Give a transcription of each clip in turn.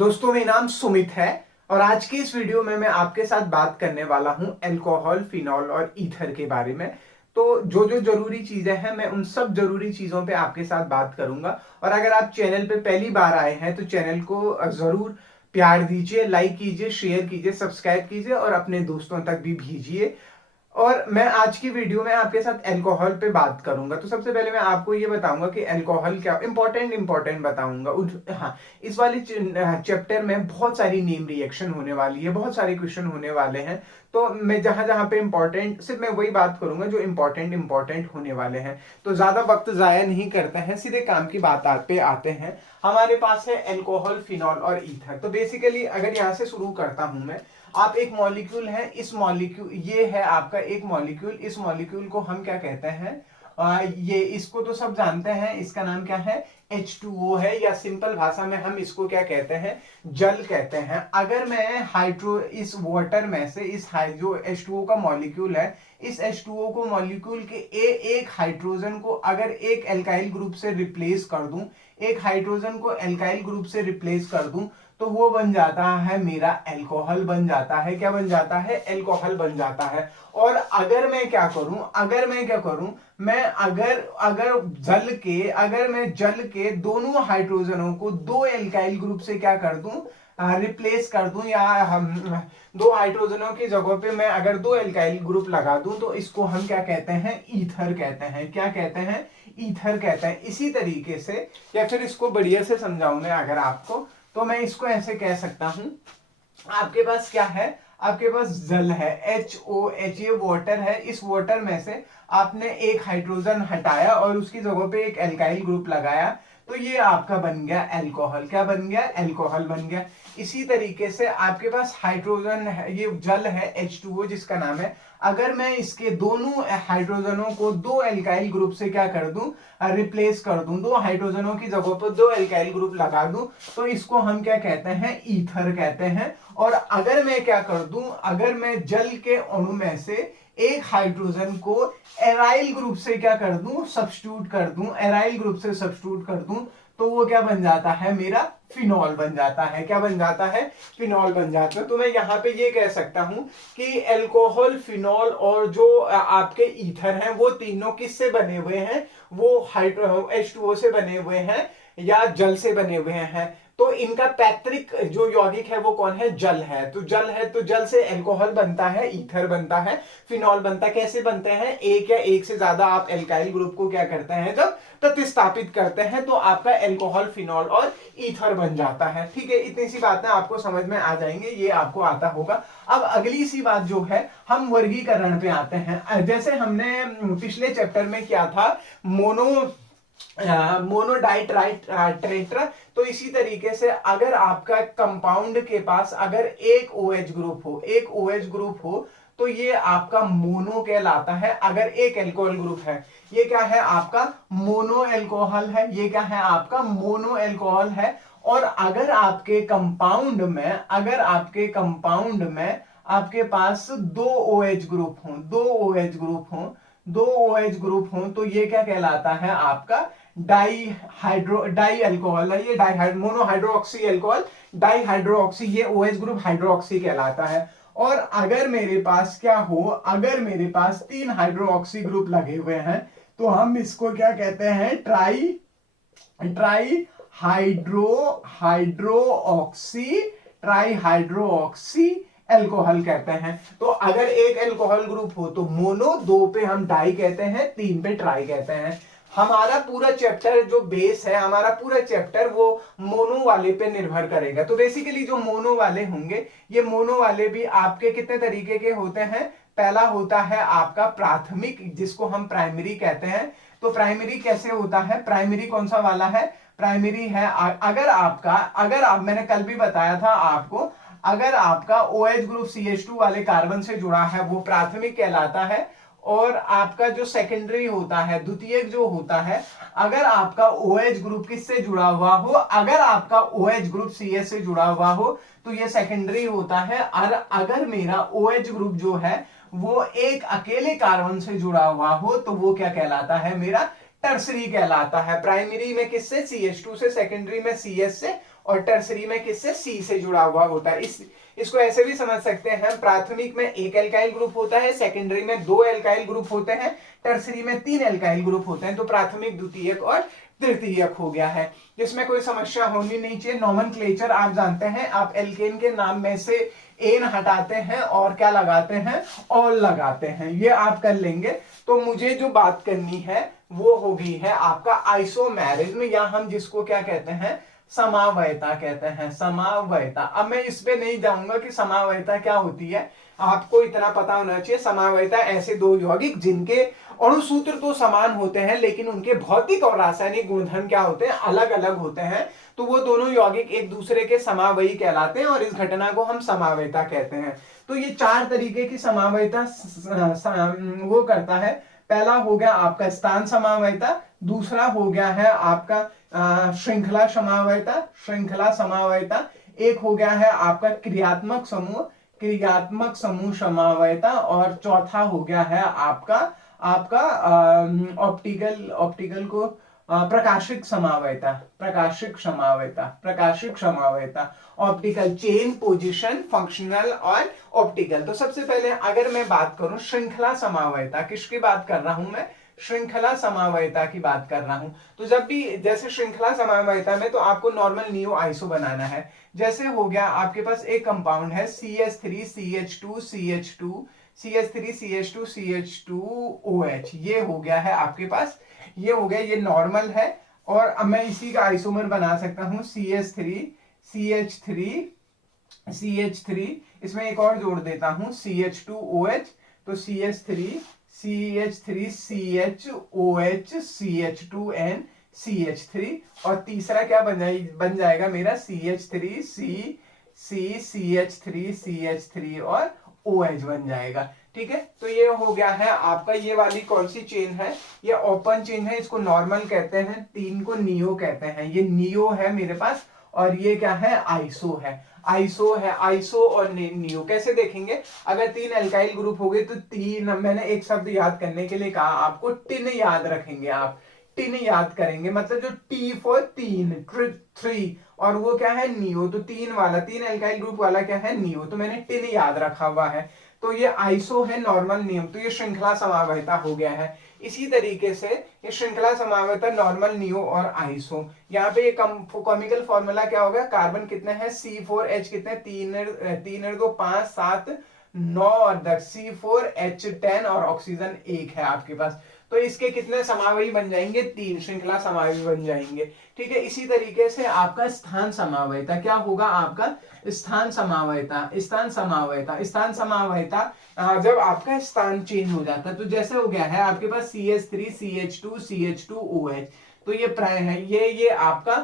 दोस्तों, मेरा नाम सुमित है और आज की इस वीडियो में मैं आपके साथ बात करने वाला हूं अल्कोहल, फिनॉल और ईथर के बारे में। तो जो जो जरूरी चीजें हैं मैं उन सब जरूरी चीजों पे आपके साथ बात करूंगा। और अगर आप चैनल पे पहली बार आए हैं तो चैनल को जरूर प्यार दीजिए, लाइक कीजिए, शेयर कीजिए, सब्सक्राइब कीजिए और अपने दोस्तों तक भी भेजिए। और मैं आज की वीडियो में आपके साथ अल्कोहल पे बात करूंगा। तो सबसे पहले मैं आपको ये बताऊंगा कि अल्कोहल क्या इंपॉर्टेंट बताऊंगा। हाँ, इस वाली चैप्टर में बहुत सारी नेम रिएक्शन होने वाली है, बहुत सारे क्वेश्चन होने वाले हैं। तो मैं जहां जहां पे इंपॉर्टेंट, सिर्फ मैं वही बात करूंगा जो इंपॉर्टेंट होने वाले हैं। तो ज्यादा वक्त जाया नहीं करते हैं, सीधे काम की बात पे आते हैं। हमारे पास है अल्कोहल, फिनॉल और ईथर। तो बेसिकली अगर यहां से शुरू करता हूं मैं, आप एक मॉलिक्यूल है, इस मॉलिक्यूल ये है आपका एक मॉलिक्यूल। इस मॉलिक्यूल को हम क्या कहते हैं? ये इसको तो सब जानते हैं, इसका नाम क्या है? H2O है, या सिंपल भाषा में हम इसको क्या कहते हैं? जल कहते हैं। अगर मैं हाइड्रो इस वाटर में से जो H2O का मॉलिक्यूल है, इस H2O को मॉलिक्यूल के एक हाइड्रोजन को अगर एक एल्काइल ग्रुप से रिप्लेस कर दूं, एक हाइड्रोजन को एल्काइल ग्रुप से रिप्लेस कर दूं, तो वो बन जाता है मेरा अल्कोहल बन जाता है। क्या बन जाता है? अल्कोहल बन जाता है। और अगर मैं क्या करूं, मैं अगर अगर मैं जल के दोनों हाइड्रोजनों को दो एल्काइल ग्रुप से क्या कर दूं, रिप्लेस कर दूं, या हम दो हाइड्रोजनों की जगह पे मैं अगर दो एल्काइल ग्रुप लगा दूं, तो इसको हम क्या कहते हैं? ईथर कहते हैं। क्या कहते हैं? ईथर कहते हैं। इसी तरीके से, या फिर इसको बढ़िया से समझाऊं मैं अगर आपको, तो मैं इसको ऐसे कह सकता हूं, आपके पास क्या है? आपके पास जल है, HOH, ये वाटर है। इस वाटर में से आपने एक हाइड्रोजन हटाया और उसकी जगह पे एक एल्काइल ग्रुप लगाया, तो ये आपका बन गया अल्कोहल। क्या बन गया? अल्कोहल बन गया। इसी तरीके से आपके पास हाइड्रोजन है, ये जल है H2O जिसका नाम है। अगर मैं इसके दोनों हाइड्रोजनों को दो एल्काइल ग्रुप से क्या कर दूं, रिप्लेस कर दूं, दो हाइड्रोजनों की जगह पर दो एल्काइल ग्रुप लगा दूं, तो इसको हम क्या कहते हैं? ईथर कहते हैं। और अगर मैं क्या कर दूं, अगर मैं जल के अणु में से एक हाइड्रोजन को एराइल ग्रुप से क्या कर दूं, सब्स्टिट्यूट कर दूं, एराइल ग्रुप से सब्स्टिट्यूट कर दूं, तो वो क्या बन जाता है? मेरा फिनॉल बन जाता है। क्या बन जाता है? फिनॉल बन जाता है। तो मैं यहां पे ये कह सकता हूं कि अल्कोहल, फिनॉल और जो आपके ईथर हैं, वो तीनों किससे बने हुए हैं? वो H2O से बने हुए हैं या जल से बने हुए हैं। तो इनका पैतृक जो यौगिक है वो कौन है? जल है। तो जल है, तो जल से अल्कोहल बनता है, ईथर बनता है, फिनॉल बनता है। कैसे बनते हैं? एक या एक से ज्यादा आप एल्काइल ग्रुप को क्या करते हैं? जब प्रतिस्थापित करते हैं तो आपका अल्कोहल, फिनॉल और ईथर बन जाता है। ठीक है, इतनी सी बातें आपको समझ में आ जाएंगे, ये आपको आता होगा। अब अगली सी बात जो है, हम वर्गीकरण पे आते हैं। जैसे हमने पिछले चैप्टर में किया था मोनोडाइट्राइट्रेटर, तो इसी तरीके से अगर आपका कंपाउंड के पास अगर एक OH ग्रुप हो, तो ये आपका मोनो कहलाता है। अगर एक एल्कोहल ग्रुप है, ये क्या है? आपका मोनो एल्कोहल है। ये क्या है? आपका मोनो एल्कोहल है। और अगर आपके कंपाउंड में आपके पास दो OH ग्रुप हो, तो ये क्या कहलाता है? आपका डाई अल्कोहल है। ये मोनोहाइड्रोक्सी अल्कोहल, डाई हाइड्रोक्सी, ये OH ग्रुप हाइड्रोक्सी कहलाता है। और अगर मेरे पास क्या हो, अगर मेरे पास तीन हाइड्रोक्सी ग्रुप लगे हुए हैं, तो हम इसको क्या कहते हैं? ट्राई हाइड्रोक्सी एल्कोहल कहते हैं। तो अगर एक एल्कोहल ग्रुप हो तो मोनो, दो पे हम डाई कहते हैं, तीन पे ट्राई कहते हैं। हमारा पूरा चैप्टर जो बेस है, हमारा पूरा चैप्टर वो मोनो वाले पे निर्भर करेगा। तो बेसिकली जो मोनो वाले होंगे, ये मोनो वाले भी आपके कितने तरीके के होते हैं? पहला होता है आपका प्राथमिक, जिसको हम प्राइमरी कहते हैं। तो प्राइमरी कैसे होता है? प्राइमरी कौन सा वाला है? प्राइमरी है अगर आप मैंने कल भी बताया था आपको, अगर आपका OH ग्रुप CH2 वाले कार्बन से जुड़ा है, वो प्राथमिक कहलाता है। और आपका जो सेकेंडरी होता है, द्वितीयक जो होता है, अगर आपका OH ग्रुप किससे जुड़ा हुआ हो, अगर आपका OH ग्रुप CS से जुड़ा हुआ हो, तो ये सेकेंडरी होता है। और अगर मेरा OH ग्रुप जो है वो एक अकेले कार्बन से जुड़ा हुआ हो, तो वो क्या कहलाता है? मेरा टर्सरी कहलाता है। प्राइमरी में किससे, CH2 से, सेकेंडरी में CS से, और टर्सरी में किससे, C से जुड़ा हुआ होता है। इसको ऐसे भी समझ सकते हैं, प्राथमिक में एक एल्काइल ग्रुप होता है, सेकेंडरी में 2 एल्काइल ग्रुप होते हैं, टर्सरी में 3 एल्काइल ग्रुप होते हैं। तो प्राथमिक, द्वितीयक और तृतीयक हो गया है, जिसमें कोई समस्या होनी नहीं चाहिए। नॉमेनक्लेचर आप जानते हैं, आप एल्केन के नाम में से एन हटाते हैं और क्या लगाते हैं, ऑल लगाते हैं, ये आप कर लेंगे। तो मुझे जो बात करनी है वो होगी है आपका आइसोमेरिज्म, या हम जिसको क्या कहते हैं, समावयता कहते हैं, समावयता। अब मैं इस पे नहीं जाऊंगा कि समावयता क्या होती है, आपको इतना पता होना चाहिए। समावयता ऐसे दो यौगिक जिनके अणुसूत्र तो समान होते हैं, लेकिन उनके भौतिक और रासायनिक गुणधर्म क्या होते हैं, अलग अलग होते हैं। तो वो दोनों यौगिक एक दूसरे के समावयी कहलाते हैं, और इस घटना को हम समावयता कहते हैं। तो ये 4 तरीके की समावयता वो करता है। पहला हो गया आपका स्थान समावयता, दूसरा हो गया है आपका श्रृंखला समावयता, श्रृंखला समावयता, एक हो गया है आपका क्रियात्मक समूह, क्रियात्मक समूह समावयता, और चौथा हो गया है आपका आपका ऑप्टिकल ऑप्टिकल को प्रकाशिक समावयता, प्रकाशिक समावयता, प्रकाशिक समावयता, ऑप्टिकल, चेन, पोजीशन, फंक्शनल और ऑप्टिकल। तो सबसे पहले अगर मैं बात करूं श्रृंखला समावयता, किसकी बात कर रहा हूं मैं, श्रृंखला समावयता की बात कर रहा हूं। तो जब भी जैसे श्रृंखला समावयता में तो आपको नॉर्मल नियो आइसो बनाना है। जैसे हो गया आपके पास एक कंपाउंड है CH3 CH2 CH2 CH3 CH2 CH2OH, ये हो गया है आपके पास, ये हो गया, ये नॉर्मल है। और अब मैं इसी का आइसोमर बना सकता हूं CH3 CH3 CH3, इसमें एक और जोड़ देता हूं CH2OH, तो CH3 CH3 CHOH CH2N CH3, और तीसरा क्या बन जाएगा मेरा CH3 CH3 CH3 और OH बन जाएगा। ठीक है, तो ये हो गया है आपका, ये वाली कौन सी चेन है, ये ओपन चेन है, इसको नॉर्मल कहते हैं, 3 को नियो कहते हैं। ये नियो है मेरे पास, और ये क्या है, आइसो है। आइसो है, आइसो और नियो कैसे देखेंगे, अगर 3 एल्काइल ग्रुप हो गए तो 3, मैंने एक शब्द याद करने के लिए कहा आपको, टिन याद रखेंगे आप, टिन याद करेंगे, मतलब जो टी फॉर 3, 3, और वो क्या है, नियो, तो 3 वाला, 3 एल्काइल ग्रुप वाला क्या है, नियो, तो मैंने टिन याद रखा हुआ है। तो ये आइसो है, नॉर्मल नियम, तो ये श्रृंखला समावयता हो गया है। इसी तरीके से ये श्रृंखला समावयता नॉर्मल, नियो और आइसो। यहाँ पे ये केमिकल फॉर्मूला क्या होगा, कार्बन कितने हैं, C4H कितने, 3 2 5 7 9 और 10, C4H10, और ऑक्सीजन 1 है आपके पास। तो इसके कितने समावयी बन जाएंगे, 3 श्रृंखला समावयी बन जाएंगे। ठीक है, इसी तरीके से आपका स्थान समावयता क्या होगा, आपका स्थान समावयता, स्थान समावयता, स्थान समावयता जब आपका स्थान चेंज हो जाता है, तो जैसे हो गया है आपके पास CH3 CH2 CH2OH, तो ये प्राय है, ये आपका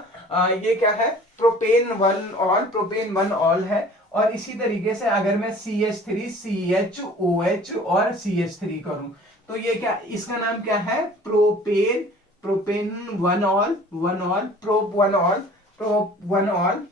ये क्या है, प्रोपेन 1 ऑल, प्रोपेन 1 ऑल है। और इसी तरीके से अगर मैं CH3 CHOH और CH3 करूं, तो ये क्या, इसका नाम क्या है, propane, propane 1 all, 1 all, prop 1 all, prop 1 all,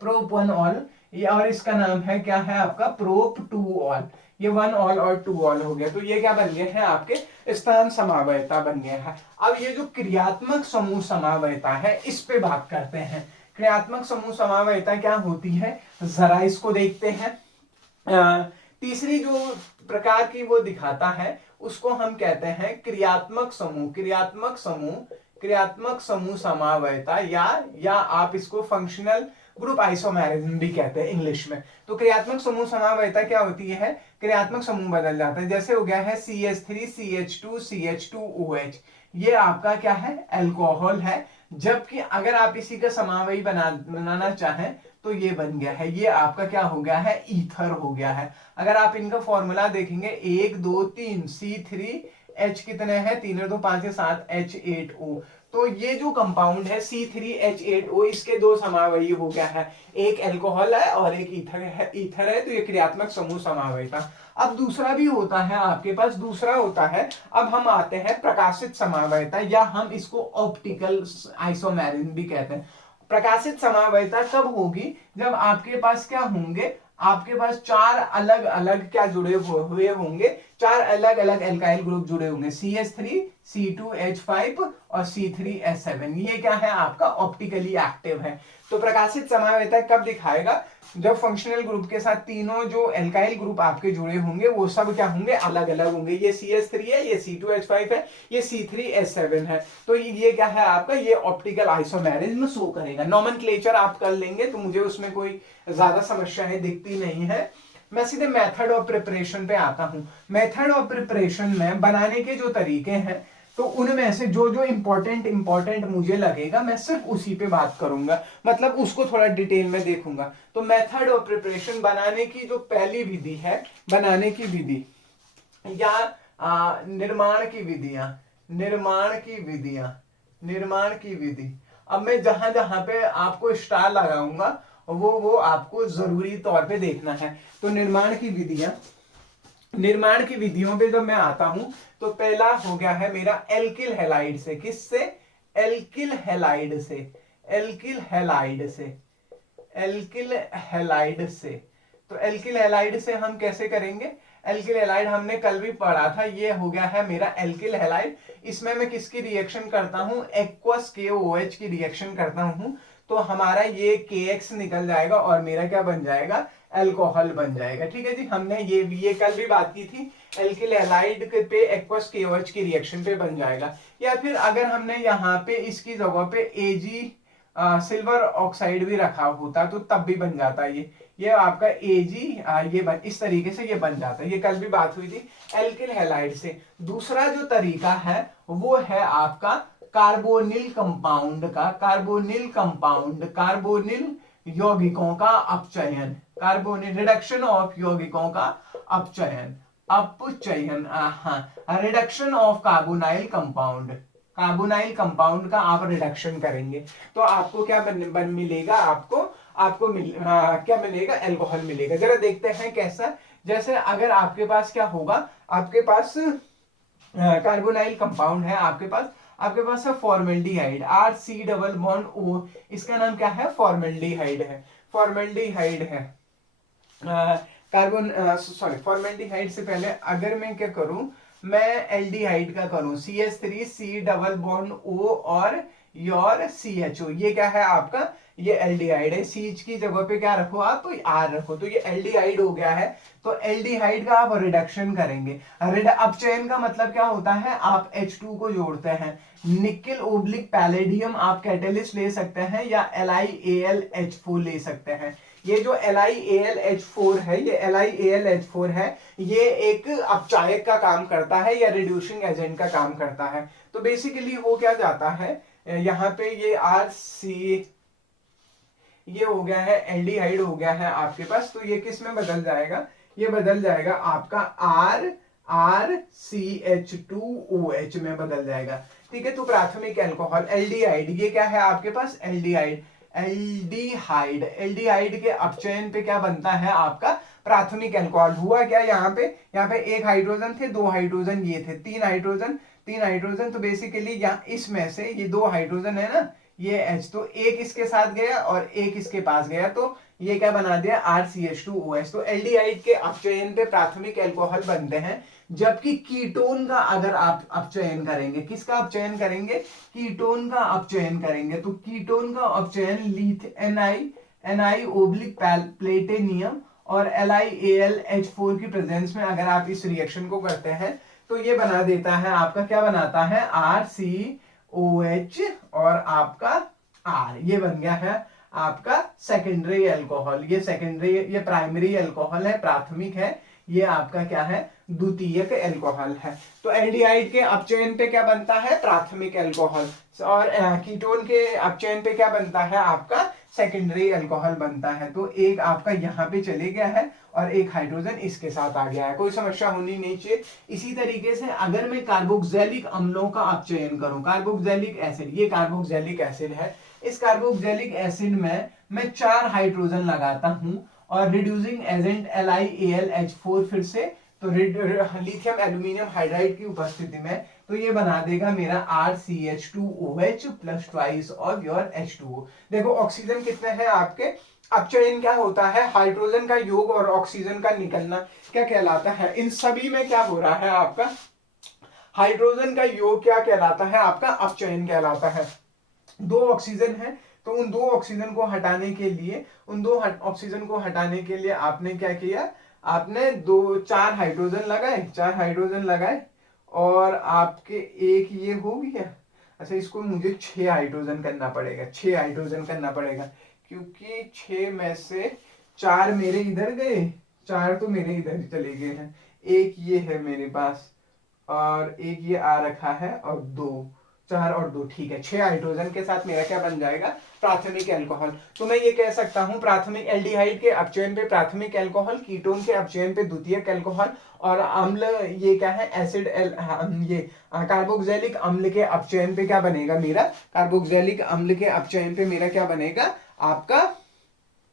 prop 1 all, ये, और इसका नाम है क्या है आपका, प्रोप 2 ऑल। ये 1 ऑल और 2 ऑल हो गया, तो ये क्या बन गए हैं आपके स्थान समावयता बन गया है। अब ये जो क्रियात्मक समूह समावयता है, इस पे बात करते हैं। क्रियात्मक समूह समावयता क्या होती है, जरा इसको देखते हैं। तीसरी जो प्रकार की वो दिखाता है, उसको हम कहते हैं क्रियात्मक समूह, क्रियात्मक समूह, क्रियात्मक समूह समावयता, या आप इसको फंक्शनल ग्रुप आइसोमेरिज्म भी कहते हैं इंग्लिश में। तो क्रियात्मक समूह समावयता क्या होती है, क्रियात्मक समूह बदल जाता है। जैसे हो गया है CH3 CH2 CH2OH, ये आपका क्या है, अल्कोहल है। जबकि अगर आप इसी का समावयी बनाना चाहें तो ये बन गया है, ये आपका क्या हो गया है, ईथर हो गया है। अगर आप इनका फॉर्मूला देखेंगे 1 2 3 C3H कितने हैं, 3 2 5 7 H8O, तो ये जो कंपाउंड है C3H8O, इसके 2 समावयी हो गया है, एक अल्कोहल है और एक ईथर है, तो ये क्रियात्मक समूह समावयता। अब दूसरा भी होता है आपके पास, दूसरा होता है, अब हम आते हैं प्रकाशित समावयता, या हम इसको ऑप्टिकल आइसोमेरिज्म भी कहते हैं। प्रकाशित समावयता कब होगी, जब आपके पास क्या होंगे, आपके पास 4 अलग अलग क्या जुड़े हुए होंगे, 4 अलग अलग एल्काइल ग्रुप जुड़े होंगे, CH3, C2H5 और C3H7। ये क्या है आपका ऑप्टिकली एक्टिव है। तो प्रकाशित समावेतक कब दिखाएगा, जब फंक्शनल ग्रुप के साथ तीनों जो एल्काइल ग्रुप आपके जुड़े होंगे वो सब क्या होंगे, अलग अलग होंगे। ये CH3 है, ये C2H5 है, ये C3H7 है। तो ये क्या है आपका, ये ऑप्टिकल आइसोमेरिज्म शो करेगा। नॉमेनक्लेचर आप कर लेंगे तो मुझे उसमें कोई ज्यादा समस्या है दिखती नहीं है। मैं सीधे मेथड ऑफ प्रिपरेशन पे आता हूं। मेथड ऑफ प्रिपरेशन में बनाने के जो तरीके हैं, तो उनमें से जो जो इंपॉर्टेंट मुझे लगेगा मैं सिर्फ उसी पे बात करूंगा, मतलब उसको थोड़ा डिटेल में देखूंगा। तो मेथड ऑफ प्रिपरेशन बनाने की जो पहली विधि है, बनाने की विधि या निर्माण की विधि। अब मैं जहां जहां पे आपको स्टार लगाऊंगा वो आपको जरूरी तौर पे देखना है। तो निर्माण की विधियों पे जब मैं आता हूं, तो पहला हो गया है मेरा एल्किल हैलाइड से। किससे, एल्किल हैलाइड से। तो एल्किल हैलाइड से हम कैसे करेंगे, एल्किल हैलाइड हमने कल भी पढ़ा था, ये हो गया है मेरा एल्किल हैलाइड। इसमें मैं किसकी रिएक्शन करता हूं, एक्वस KOH की रिएक्शन करता हूं। तो हमारा ये KX निकल जाएगा और मेरा क्या बन जाएगा, अल्कोहल बन जाएगा। ठीक है जी, हमने ये कल भी बात की थी, एल्किल हैलाइड पे एक्वस KOH की रिएक्शन पे बन जाएगा। या फिर अगर हमने यहाँ पे इसकी जगह पे Ag सिल्वर ऑक्साइड भी रखा होता तो तब भी बन जाता ये आपका Ag ये इस तरीके से ये बन जाता है। ये कल भी बात हुई थी एल्किल हैलाइड से। दूसरा जो तरीका है वो है आपका कार्बोनिल यौगिकों का अपचयन, कार्बोनिल रिडक्शन ऑफ यौगिकों का अपचयन, रिडक्शन ऑफ कार्बोनाइल कंपाउंड का आप रिडक्शन करेंगे तो आपको क्या मिलेगा, क्या मिलेगा, अल्कोहल मिलेगा। जरा देखते हैं कैसा। जैसे अगर आपके पास क्या होगा, आपके पास कार्बोनाइल कंपाउंड है, आपके पास है formaldehyde, RC double bond O, इसका नाम क्या है, फॉर्मेल्डिहाइड है। फॉर्मेल्डिहाइड से पहले अगर मैं क्या करूं, मैं एल्डिहाइड का करूं, CH3C डबल बॉन्ड O और योर CHO। ये क्या है आपका, ये एल्डिहाइड है। सीच की जगह पे क्या रखो आप, R रखो, तो ये एल्डिहाइड हो गया है। तो एल्डिहाइड का आप रिडक्शन करेंगे। अपचयन का मतलब क्या होता है, आप H2 को जोड़ते हैं। निकेल ओब्लिक पैलेडियम आप कैटेलिस्ट ले सकते हैं या LiAlH4 ले सकते हैं। ये जो LiAlH4 है, ये एक अपचायक का काम करता है या रिड्यूसिंग एजेंट का काम करता है। तो बेसिकली वो क्या जाता है, यहाँ पे ये ये हो गया है, एल्डिहाइड हो गया है आपके पास। तो ये किस में बदल जाएगा, ये बदल जाएगा आपका RCH2OH में बदल जाएगा। ठीक है, तो प्राथमिक अल्कोहल एल्डिहाइड, ये क्या है आपके पास, एल्डिहाइड के अपचयन पे क्या बनता है आपका प्राथमिक अल्कोहल। हुआ क्या, यहाँ पे एक हाइड्रोजन थे, 2 हाइड्रोजन ये थे, 3 हाइड्रोजन। तो बेसिकली यहाँ इसमें से ये 2 हाइड्रोजन है ना, ये H, तो एक इसके साथ गया और एक इसके पास गया, तो ये क्या बना दिया, RCH2OH। तो एल्डिहाइड के अपचयन पे प्राथमिक अल्कोहल बनते हैं। जबकि कीटोन का अगर आप अपचयन करेंगे, किसका अपचयन करेंगे, कीटोन का अपचयन करेंगे, तो कीटोन का अपचयन Ni ओब्लिक प्लेटिनियम और LiAlH4 की प्रेजेंस में अगर आप इस रिएक्शन को करते हैं तो ये बना देता है आपका, क्या बनाता है, RCOH और आपका R, ये बन गया है आपका सेकेंडरी अल्कोहल। ये प्राइमरी अल्कोहल है, प्राथमिक है, ये आपका क्या है, द्वितीयक अल्कोहल है। तो एल्डिहाइड के अपचयन पे क्या बनता है, प्राथमिक अल्कोहल, और कीटोन के अपचयन पे क्या बनता है आपका, सेकेंडरी अल्कोहल बनता है। तो एक आपका यहाँ पे चले गया है और एक हाइड्रोजन इसके साथ आ गया है, कोई समस्या होनी नहीं चाहिए। इसी तरीके से अगर मैं कार्बोक्सिलिक अम्लों का अपचयन करूं, कार्बोक्सिलिक एसिड, ये कार्बोक्सिलिक एसिड है, इस कार्बोक्सिलिक एसिड में मैं 4 हाइड्रोजन लगाता हूं और रिड्यूसिंग एजेंट LiAlH4 फिर से, तो लिथियम एल्यूमिनियम हाइड्राइड की उपस्थिति में तो ये बना देगा मेरा RCH2OH plus twice of your H2O। देखो ऑक्सीजन कितने हैं आपके, अपचयन क्या होता है, हाइड्रोजन का योग और ऑक्सीजन का निकलना क्या कहलाता है, इन सभी में क्या हो रहा है आपका, हाइड्रोजन का योग क्या कहलाता है आपका, अपचयन कहलाता है। दो ऑक्सीजन है, तो उन दो ऑक्सीजन को हटाने के लिए, उन दो ऑक्सीजन को हटाने के लिए आपने क्या किया, आपने दो चार हाइड्रोजन लगाए, चार हाइड्रोजन लगाए, और आपके एक ये हो गया। अच्छा, इसको मुझे 6 हाइड्रोजन करना पड़ेगा, 6 हाइड्रोजन करना पड़ेगा, क्योंकि 6 में से 4 मेरे इधर गए, 4 तो मेरे इधर चले गए हैं, एक ये है मेरे पास, और एक ये आ रखा है, और दो, 4 और 2, ठीक है, 6 हाइड्रोजन के साथ मेरा क्या बन जाएगा, प्राथमिक एल्कोहल। तो मैं ये कह सकता हूं प्राथमिक एल्डिहाइड के अपचयन पे प्राथमिक एल्कोहल, कीटोन के अपचयन पे द्वितीयक एल्कोहल, और अम्ल ये क्या है, एसिड ये कार्बोक्सिलिक अम्ल के अपचयन पे क्या बनेगा मेरा, कार्बोक्सिलिक अम्ल के अपचयन पे मेरा क्या बनेगा आपका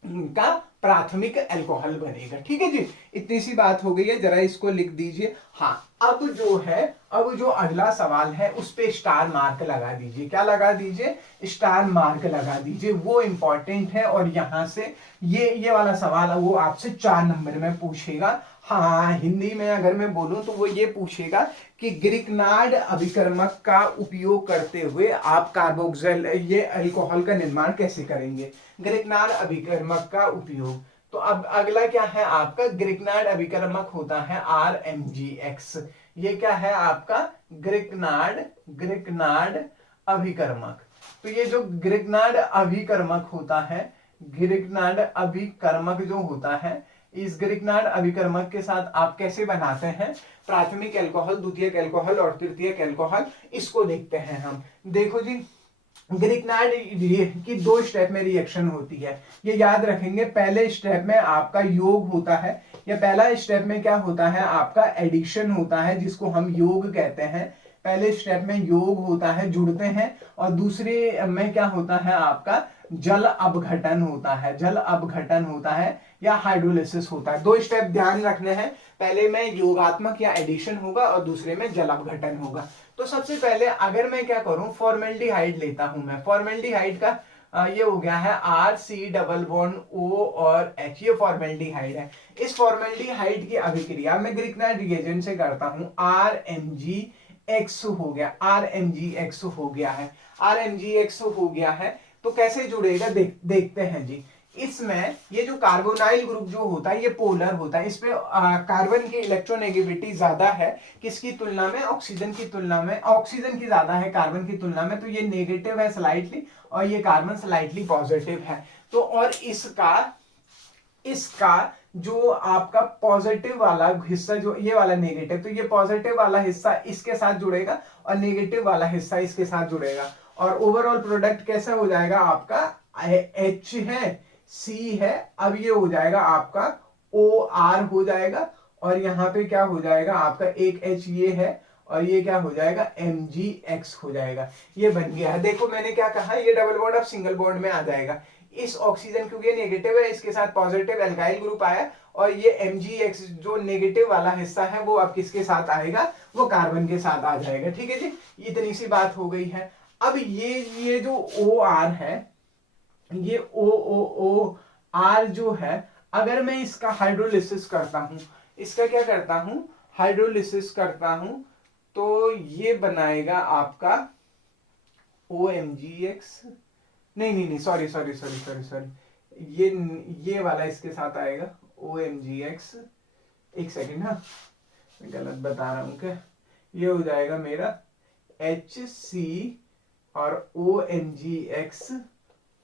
का प्राथमिक अल्कोहल बनेगा। ठीक है जी, इतनी सी बात हो गई है, जरा इसको लिख दीजिए। हाँ, अब जो है, अब जो अगला सवाल है उस पे स्टार मार्क लगा दीजिए। क्या लगा दीजिए, स्टार मार्क लगा दीजिए, वो इंपॉर्टेंट है। और यहां से ये वाला सवाल वो आपसे 4 नंबर में पूछेगा। हाँ, हिंदी में अगर मैं बोलूं तो वो ये पूछेगा कि ग्रिकनार्ड अभिकर्मक का उपयोग करते हुए आप कार्बोक्सिल ये अल्कोहल का निर्माण कैसे करेंगे, ग्रिकनार्ड अभिकर्मक का उपयोग। तो अब अगला क्या है आपका, ग्रिकनार्ड अभिकर्मक होता है RMgX। ये क्या है आपका, ग्रिकनार्ड अभिकर्मक। तो ये जो ग्रिकनार्ड अभिकर्मक होता है, ग्रिकनार्ड अभिकर्मक जो होता है, इस ग्रिकनार्ड अभिकर्मक के साथ आप कैसे बनाते हैं प्राथमिक एल्कोहल, द्वितीयक एल्कोहल और तृतीयक एल्कोहल, इसको देखते हैं हम। देखो जी, ग्रिकनार्ड की 2 स्टेप में रिएक्शन होती है, ये याद रखेंगे। पहले स्टेप में आपका योग होता है, या पहला स्टेप में क्या होता है आपका एडिशन होता है, जिसको हम योग कहते हैं। पहले स्टेप में योग होता है, जुड़ते हैं, और दूसरे में क्या होता है आपका जल अपघटन होता है, जल अपघटन होता है या हाइड्रोलिसिस होता है। 2 स्टेप ध्यान रखने हैं, पहले में योगात्मक या एडिशन होगा और दूसरे में जल अपघटन होगा। तो सबसे पहले अगर मैं क्या करूं, फॉर्मेल्डिहाइड लेता हूं मैं, फॉर्मेल्डिहाइड का ये हो गया है RC डबल बॉन्ड O और H, ये फॉर्मेल्डिहाइड है। इस फॉर्मेल्डिहाइड की अभिक्रिया मैं ग्रिकनार्ड रिएजेंट से करता हूं, RMgX हो गया, RMgX हो गया है, RMgX हो गया है। तो कैसे जुड़ेगा देखते हैं जी। इसमें ये जो कार्बोनाइल ग्रुप जो होता है ये पोलर होता है, इसमें कार्बन की इलेक्ट्रोनेगेटिविटी ज्यादा है किसकी तुलना में, ऑक्सीजन की तुलना में, ऑक्सीजन की ज्यादा है कार्बन की तुलना में। तो ये नेगेटिव है स्लाइटली, और ये कार्बन स्लाइटली पॉजिटिव है। तो और इसका जो आपका पॉजिटिव वाला हिस्सा, जो ये वाला नेगेटिव, तो ये पॉजिटिव वाला हिस्सा इसके साथ जुड़ेगा और नेगेटिव वाला हिस्सा इसके साथ जुड़ेगा, और ओवरऑल प्रोडक्ट कैसा हो जाएगा आपका, H है, C है, अब ये हो जाएगा आपका OR हो जाएगा, और यहां पे क्या हो जाएगा आपका एक H ये है, और ये क्या हो जाएगा MgX हो जाएगा। ये बन गया है। देखो मैंने क्या कहा, ये डबल बॉन्ड अब सिंगल बॉन्ड में आ जाएगा। इस ऑक्सीजन क्योंकि ये नेगेटिव है, इसके साथ पॉजिटिव एल्काइल ग्रुप आया, और ये Mgx जो नेगेटिव वाला हिस्सा है वो अब किसके साथ आएगा, वो कार्बन के साथ आ जाएगा। ठीक है जी, इतनी सी बात हो गई है। अब ये जो OR है, ये OR जो है, अगर मैं इसका हाइड्रोलिसिस करता हूं, इसका क्या करता हूं, हाइड्रोलिसिस करता हूं, तो ये बनाएगा आपका OMgX, नहीं, सॉरी, ये वाला इसके साथ आएगा OMgX। एक सेकेंड, हाँ मैं गलत बता रहा हूं क्या, ये हो जाएगा मेरा HC और OMgX,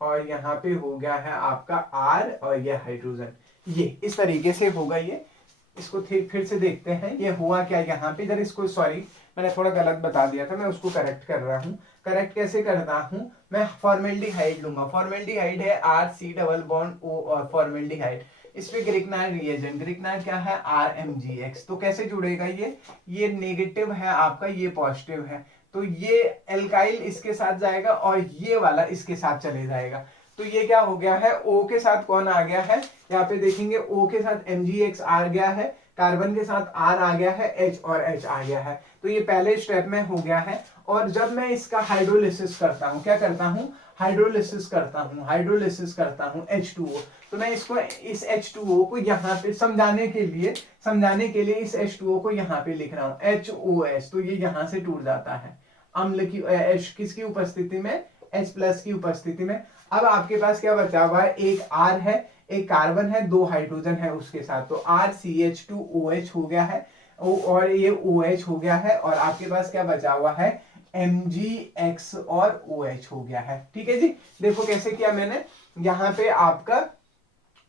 और यहाँ पे हो गया है आपका R, और ये हाइड्रोजन, ये इस तरीके से होगा। ये इसको फिर से देखते हैं ये हुआ क्या यहाँ पे, जरा इसको, सॉरी मैंने थोड़ा गलत बता दिया था, मैं उसको करेक्ट कर रहा हूँ। करेक्ट कैसे करता हूँ, मैं फॉर्मेल्डिहाइड लूंगा, फॉर्मेल्डिहाइड है RC डबल बॉन्ड O, और फॉर्मेल्डिहाइड इस पे ग्रिकनार्ड रिएजेंट, ग्रिकनार्ड क्या है RMgX। तो कैसे जुड़ेगा ये नेगेटिव है आपका, ये पॉजिटिव है, तो ये एल्काइल इसके साथ जाएगा और ये वाला इसके साथ चले जाएगा। तो ये क्या हो गया है, O के साथ कौन आ गया है, यहाँ पे देखेंगे O के साथ Mgx आ गया है, कार्बन के साथ R आ गया है, H और H आ गया है। तो तो ये पहले स्टेप में हो गया है। और जब मैं इसका हाइड्रोलिसिस करता हूँ, क्या करता हूँ, हाइड्रोलिसिस करता हूँ H2O, तो मैं इसको इस H2O को यहाँ पे समझाने के लिए इस H2O को यहाँ पे लिख रहा हूँ HOS, तो ये यहाँ से टूट जाता है अम्ल की H किसकी उपस्थिति में, H प्लस की उपस्थिति में। अब आपके पास क्या बचा हुआ है, एक R है, एक कार्बन है, 2 हाइड्रोजन है उसके साथ, तो RCH2OH हो गया है और ये OH हो गया है, और आपके पास क्या बचा हुआ है, MgX और OH हो गया है। ठीक है जी, देखो कैसे किया मैंने, यहाँ पे आपका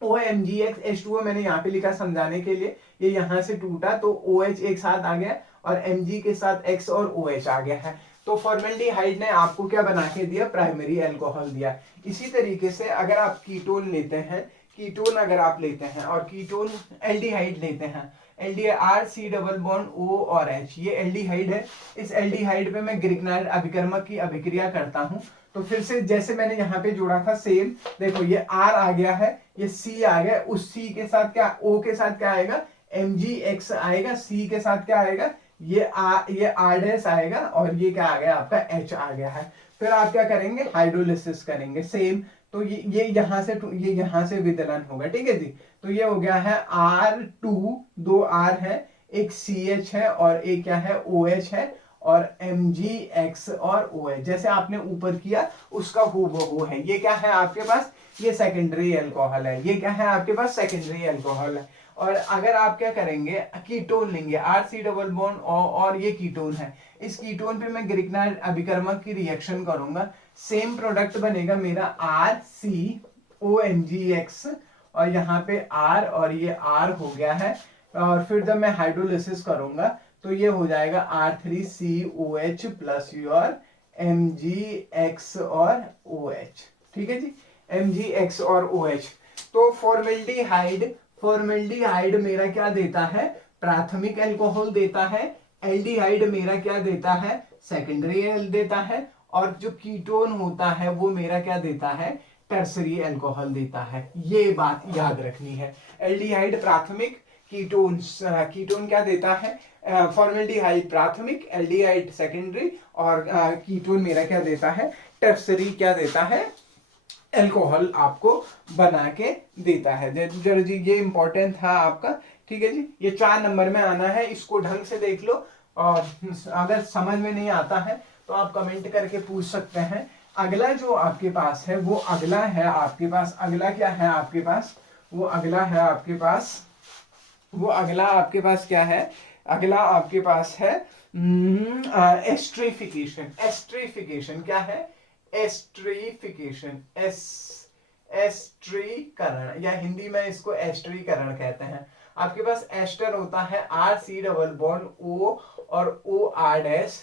OMgX H2O मैंने यहाँ पे लिखा समझाने के लिए, ये यहाँ से टूटा तो OH एक साथ आ गया और Mg के साथ X और OH आ गया है। तो फॉर्मेल्डिहाइड ने आपको क्या बना के दिया, प्राइमरी अल्कोहल दिया। इसी तरीके से अगर आप कीटोन लेते हैं, कीटोन अगर आप लेते हैं और कीटोन एल्डिहाइड लेते हैं, aldehyde C double bond O और H, ये एल्डिहाइड है। इस एल्डिहाइड पे मैं ग्रिग्नाइड अभिकर्मक की अभिक्रिया करता हूं, तो फिर से जैसे मैंने यहाँ पे जोड़ा था सेम, देखो ये R आ गया है, ये C आ गया, उस C के साथ क्या, O के साथ क्या आएगा, MgX आएगा, C के साथ क्या आएगा, ये R डैश आएगा, और ये क्या आ गया आपका H आ गया है। फिर आप क्या करेंगे, हाइड्रोलिसिस करेंगे सेम, तो ये यहाँ से विदलन होगा। ठीक है जी, तो ये हो गया है R2, 2 R है, एक CH है और एक क्या है OH है, और MgX और OH जैसे आपने ऊपर किया उसका हूबहू है। ये क्या है आपके पास, ये सेकेंडरी अल्कोहल है, ये क्या है आपके पास, सेकेंडरी अल्कोहल है। और अगर आप क्या करेंगे, कीटोन लेंगे RC डबल बॉन्ड और ये कीटोन है, इस कीटोन पे मैं ग्रिग्नाइड अभिकर्मक की रिएक्शन करूंगा, सेम प्रोडक्ट बनेगा मेरा RCOMgX, और यहाँ पे R और ये R हो गया है। और फिर जब मैं हाइड्रोलिसिस करूंगा तो ये हो जाएगा R3COH प्लस योर MgX और OH। ठीक है जी, MgX और OH। तो फॉर्मेल्डिहाइड मेरा क्या देता है, प्राथमिक अल्कोहल देता है, एल्डिहाइड मेरा क्या देता है, सेकेंडरी देता है, और जो कीटोन होता है वो मेरा क्या देता है, टर्सरी अल्कोहल देता है। ये बात याद रखनी है, एल्डिहाइड प्राथमिक, कीटोन क्या देता है, फॉर्मेल्डिहाइड प्राथमिक, एल्डिहाइड सेकेंडरी, और कीटोन मेरा क्या देता है, टर्सरी क्या देता है, अल्कोहल आपको बना के देता है। जरा जी ये इंपॉर्टेंट था आपका। ठीक है जी, ये 4 नंबर में आना है, इसको ढंग से देख लो, और अगर समझ में नहीं आता है तो आप कमेंट करके पूछ सकते हैं। अगला जो आपके पास है वो अगला है आपके पास, अगला क्या है आपके पास, वो अगला है आपके पास, वो अगला आपके पास क्या है, अगला आपके पास है एस्ट्रिफिकेशन। एस्ट्रिफिकेशन क्या है, एस्ट्रिफिकेशन, एस्ट्रीकरण, या हिंदी में इसको एस्ट्रीकरण कहते हैं। आपके पास एस्टर होता है RC डबल बॉन्ड O और OR डैश,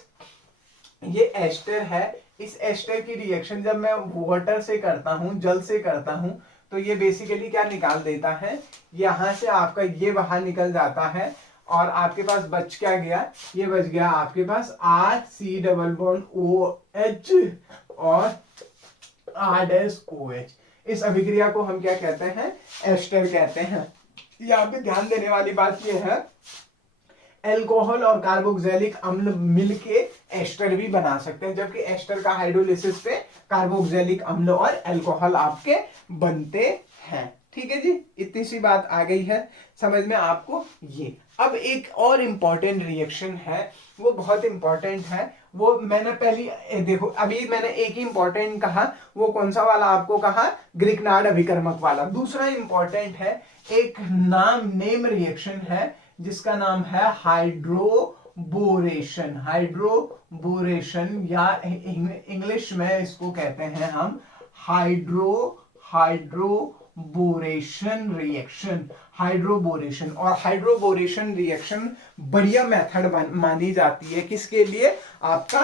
ये एस्टर है। इस एस्टर की रिएक्शन जब मैं वाटर से करता हूं, जल से करता हूं, तो ये बेसिकली क्या निकाल देता है, यहां से आपका ये बाहर निकल जाता है, और आपके पास बच क्या गया, ये बच गया आपके पास RC डबल बॉन्ड OH और R डैश OH। इस अभिक्रिया को हम क्या कहते हैं, एस्टर कहते हैं। यहाँ पे ध्यान देने वाली बात यह है, अल्कोहल और कार्बोक्सिलिक अम्ल मिलके एस्टर भी बना सकते हैं, जबकि एस्टर का हाइड्रोलिसिस पे कार्बोक्सिलिक अम्ल और अल्कोहल आपके बनते हैं। ठीक है जी, इतनी सी बात आ गई है समझ में आपको। ये अब एक और इंपॉर्टेंट रिएक्शन है, वो बहुत इंपॉर्टेंट है, वो मैंने पहली देखो अभी मैंने एक ही इंपॉर्टेंट कहा, वो कौन सा वाला आपको कहा, ग्रिग्नाइड अभिकर्मक वाला। दूसरा इंपॉर्टेंट है, एक नेम रिएक्शन है जिसका नाम है हाइड्रोबोरेशन। हाइड्रोबोरेशन, या इंग्लिश में इसको कहते हैं हम हाइड्रोबोरेशन रिएक्शन। हाइड्रोबोरेशन, और हाइड्रोबोरेशन रिएक्शन बढ़िया मेथड मानी जाती है किसके लिए, आपका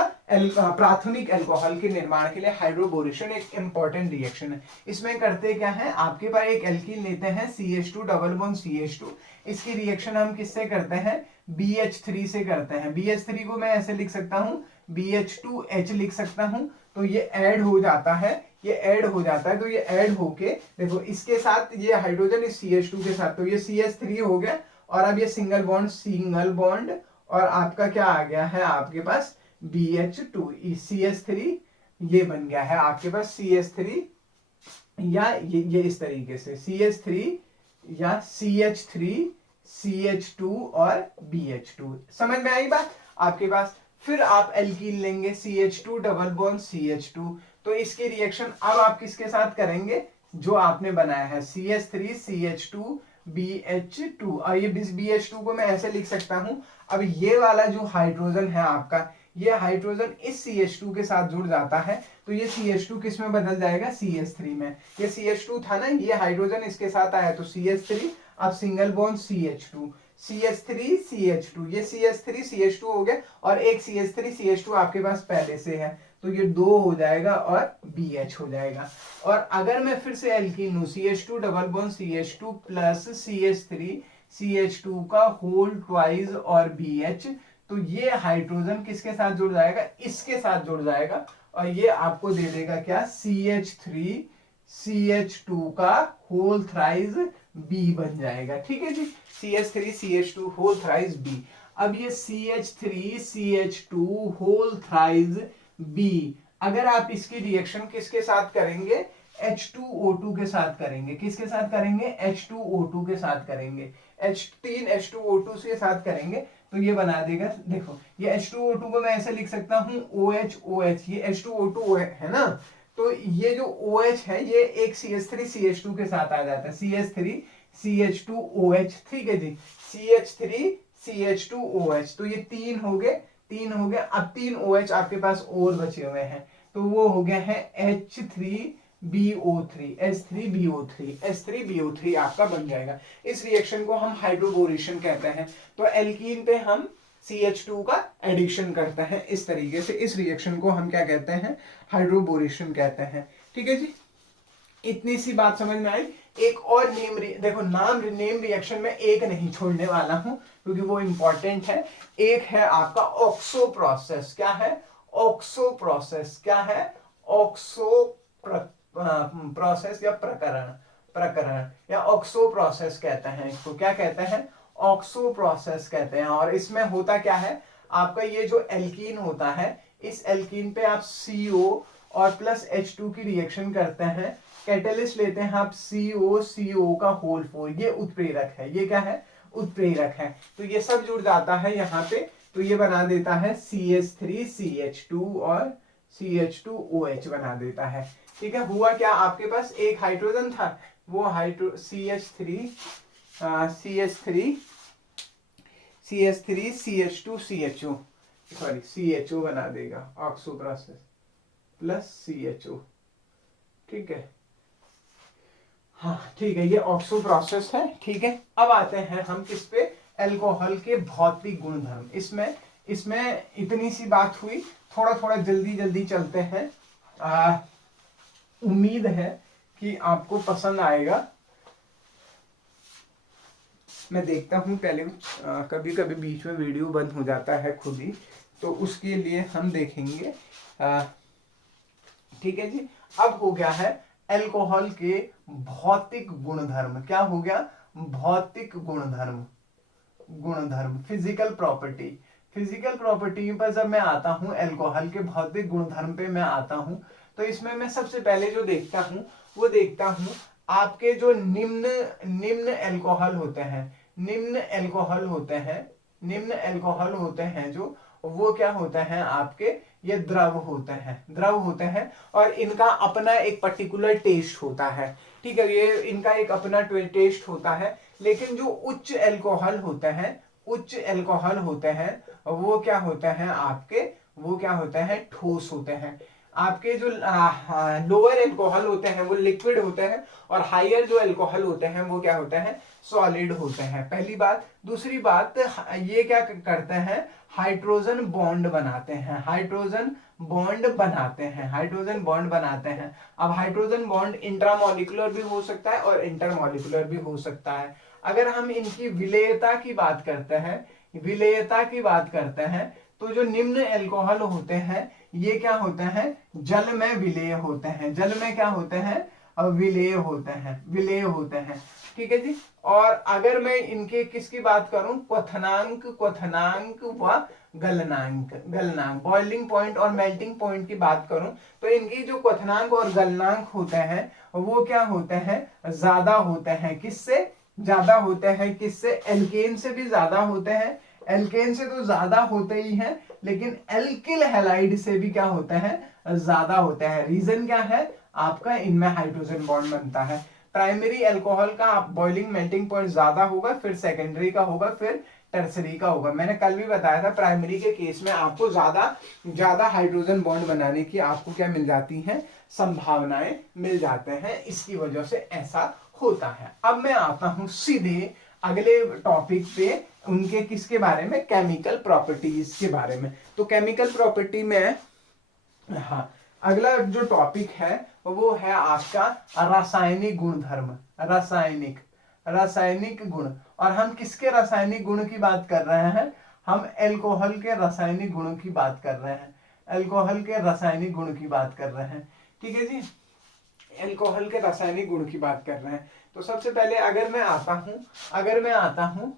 प्राथमिक अल्कोहल के निर्माण के लिए हाइड्रोबोरेशन एक इंपॉर्टेंट रिएक्शन है। इसमें करते क्या है, आपके पास एक एल्कीन लेते हैं CH2 डबल बॉन्ड CH2, इसकी रिएक्शन हम किससे करते हैं, BH3 से करते हैं। BH3 को मैं ऐसे लिख सकता हूं, BH2H लिख सकता हूं, तो ये ऐड हो जाता है, ये ऐड हो जाता है, तो ये ऐड होके देखो इसके साथ ये हाइड्रोजन इस CH2 के साथ, तो ये CH3 हो गया, और अब ये सिंगल बॉन्ड और आपका क्या आ गया है आपके पास BH2 CH3, ये बन गया है आपके पास CH3, या ये इस तरीके से CH3 या CH3 CH2 और BH2। समझ में आई बात आपके पास। फिर आप एल्कीन लेंगे CH2 डबल बॉन्ड CH2, तो इसकी रिएक्शन अब आप किसके साथ करेंगे, जो आपने बनाया है CH3 CH2 BH2। और ये BH2 को मैं ऐसे लिख सकता हूं, अब ये वाला जो हाइड्रोजन है आपका, ये हाइड्रोजन इस CH2 के साथ जुड़ जाता है, तो ये CH2 किस में बदल जाएगा, CH3 में। ये CH2 था ना, ये हाइड्रोजन इसके साथ आया तो CH3, अब single bond CH2, CH3 CH2, ये CH3 CH2 हो गया, और एक CH3 CH2 आपके पास पहले से है, तो ये 2 हो जाएगा और BH हो जाएगा। और अगर मैं फिर से एल्कीन हूं, CH2 double bond CH2 plus CH3 CH2 का होल ट्वाइस और BH, तो ये हाइड्रोजन किसके साथ जुड़ जाएगा, इसके साथ जुड़ जाएगा, और ये आपको दे देगा क्या, CH3 CH2 का होल थ्राइस B बन जाएगा। ठीक है जी, CH3 CH2 whole thrice B। अब ये CH3 CH2 whole thrice B, अगर आप इसकी रिएक्शन किसके साथ करेंगे, H2O2 के साथ करेंगे। किसके साथ करेंगे, H2O2 के साथ करेंगे, H3 H2O2 के साथ करेंगे, तो ये बना देगा, देखो ये H2O2 को मैं ऐसे लिख सकता हूं OH OH, ये H2O2 है ना, तो ये जो OH है ये एक CH3 CH2 के साथ आ जाता है, CH3 CH2OH। ठीक है जी, CH3 CH2OH, तो ये 3 हो गए, 3 हो गए। अब 3 OH आपके पास और बचे हुए हैं, तो वो हो गया है H3BO3, H3BO3, H3BO3 आपका बन जाएगा। इस रिएक्शन को हम हाइड्रोबोरेशन कहते हैं। तो एल्कीन पे हम CH2 का एडिशन करते हैं इस तरीके से, इस रिएक्शन को हम क्या कहते हैं, हाइड्रोबोरेशन कहते हैं। ठीक है जी, इतनी सी बात समझ में आई। एक और देखो नेम रिएक्शन में एक नहीं छोड़ने वाला हूं, क्योंकि वो इंपॉर्टेंट है। एक है आपका ऑक्सो प्रोसेस। क्या है, ऑक्सो प्रोसेस, क्या है, ऑक्सो प्रोसेस या प्रकरण, प्रकरण या ऑक्सो प्रोसेस कहते हैं इसको। क्या कहते हैं, ऑक्सो प्रोसेस कहते हैं। और इसमें होता क्या है, आपका ये जो एल्कीन होता है, इस एल्कीन पे आप CO और प्लस H2 की रिएक्शन करते हैं, कैटेलिस्ट लेते हैं आप CO का होल 4, ये उत्प्रेरक है, ये क्या है, उत्प्रेरक है। तो ये सब जुड़ जाता है यहाँ पे, तो ये बना देता है CH3 CH2 और CH2OH बना देता है। ठीक है, हुआ क्या, आपके पास एक हाइड्रोजन था, वो CH3 CH2 CHO, sorry CHO बना देगा, ऑक्सो प्रोसेस प्लस CHO। ठीक है, हाँ ठीक है, ये ऑक्सो प्रोसेस है। ठीक है, अब आते हैं हम किस पे, अल्कोहल के भौतिक गुणधर्म। इसमें इतनी सी बात हुई, थोड़ा थोड़ा जल्दी जल्दी चलते हैं। उम्मीद है कि आपको पसंद आएगा। मैं देखता हूं पहले, कभी कभी बीच में वीडियो बंद हो जाता है खुद ही, तो उसके लिए हम देखेंगे। ठीक है जी, अब हो गया है अल्कोहल के भौतिक गुणधर्म। क्या हो गया, भौतिक गुणधर्म, गुणधर्म फिजिकल प्रॉपर्टी। फिजिकल प्रॉपर्टी पर जब मैं आता हूं, अल्कोहल के भौतिक गुणधर्म पे मैं आता हूं, तो इसमें मैं सबसे पहले जो देखता हूं, वो देखता हूं आपके जो निम्न निम्न अल्कोहल होते हैं, निम्न अल्कोहल होते हैं, निम्न अल्कोहल होते हैं जो, वो क्या होते हैं आपके, ये द्रव होते हैं, द्रव होते हैं, और इनका अपना एक पर्टिकुलर टेस्ट होता है। ठीक है, ये इनका एक अपना टेस्ट होता है। लेकिन जो उच्च अल्कोहल होते हैं, उच्च अल्कोहल होते हैं, वो क्या होते हैं आपके, वो क्या होते हैं, ठोस होते हैं। आपके जो लोअर अल्कोहल होते हैं वो लिक्विड होते हैं, और हायर जो अल्कोहल होते हैं वो क्या होते हैं, सॉलिड होते हैं। पहली बात। दूसरी बात, ये क्या करते हैं, हाइड्रोजन बॉन्ड बनाते हैं, हाइड्रोजन बॉन्ड बनाते हैं, हाइड्रोजन बॉन्ड बनाते हैं। अब हाइड्रोजन बॉन्ड इंट्रामोलिकुलर भी हो सकता है और इंटरमोलिकुलर भी हो सकता है। अगर हम इनकी विलेयता की बात करते हैं, विलेयता की बात करते हैं, तो जो निम्न अल्कोहल होते हैं ये क्या होते हैं, जल में विलेय होते हैं, जल में क्या होते हैं, विलेय होते हैं, विलेय होते हैं। ठीक है जी। और अगर मैं इनके किसकी बात करूं, क्वथनांक, क्वथनांक व गलनांक, गलनांक, बॉइलिंग पॉइंट और मेल्टिंग पॉइंट की बात करूं, तो इनकी जो क्वथनांक और गलनांक होते हैं वो क्या होते हैं, ज्यादा होते हैं। किससे ज्यादा होते हैं, किससे, एल्केन से भी ज्यादा होते हैं। एल्केन से तो ज्यादा होते ही हैं, लेकिन एल्किल हैलाइड से भी क्या होते हैं, ज्यादा होते हैं। रीजन क्या है, आपका इनमें हाइड्रोजन बॉन्ड बनता है। प्राइमरी अल्कोहल का बॉइलिंग मेल्टिंग पॉइंट ज्यादा होगा, फिर सेकेंडरी का होगा, फिर टर्सरी का होगा। मैंने कल भी बताया था प्राइमरी के केस में आपको ज्यादा ज्यादा हाइड्रोजन बॉन्ड बनाने की आपको क्या मिल जाती हैं, संभावनाएं मिल जाते हैं, इसकी वजह से ऐसा होता है। अब मैं आता हूं सीधे अगले टॉपिक पे, उनके किसके बारे में, केमिकल प्रॉपर्टीज के बारे में। तो केमिकल प्रॉपर्टी में, हाँ, अगला जो टॉपिक है वो है आपका रासायनिक गुणधर्म, रासायनिक, रासायनिक गुण। और हम किसके रासायनिक गुण की बात कर रहे हैं, हम अल्कोहल के रासायनिक गुणों की बात कर रहे हैं, अल्कोहल के रासायनिक गुण की बात कर रहे हैं। ठीक है जी, अल्कोहल के रासायनिक गुण की बात कर रहे हैं। तो सबसे पहले अगर मैं आता हूं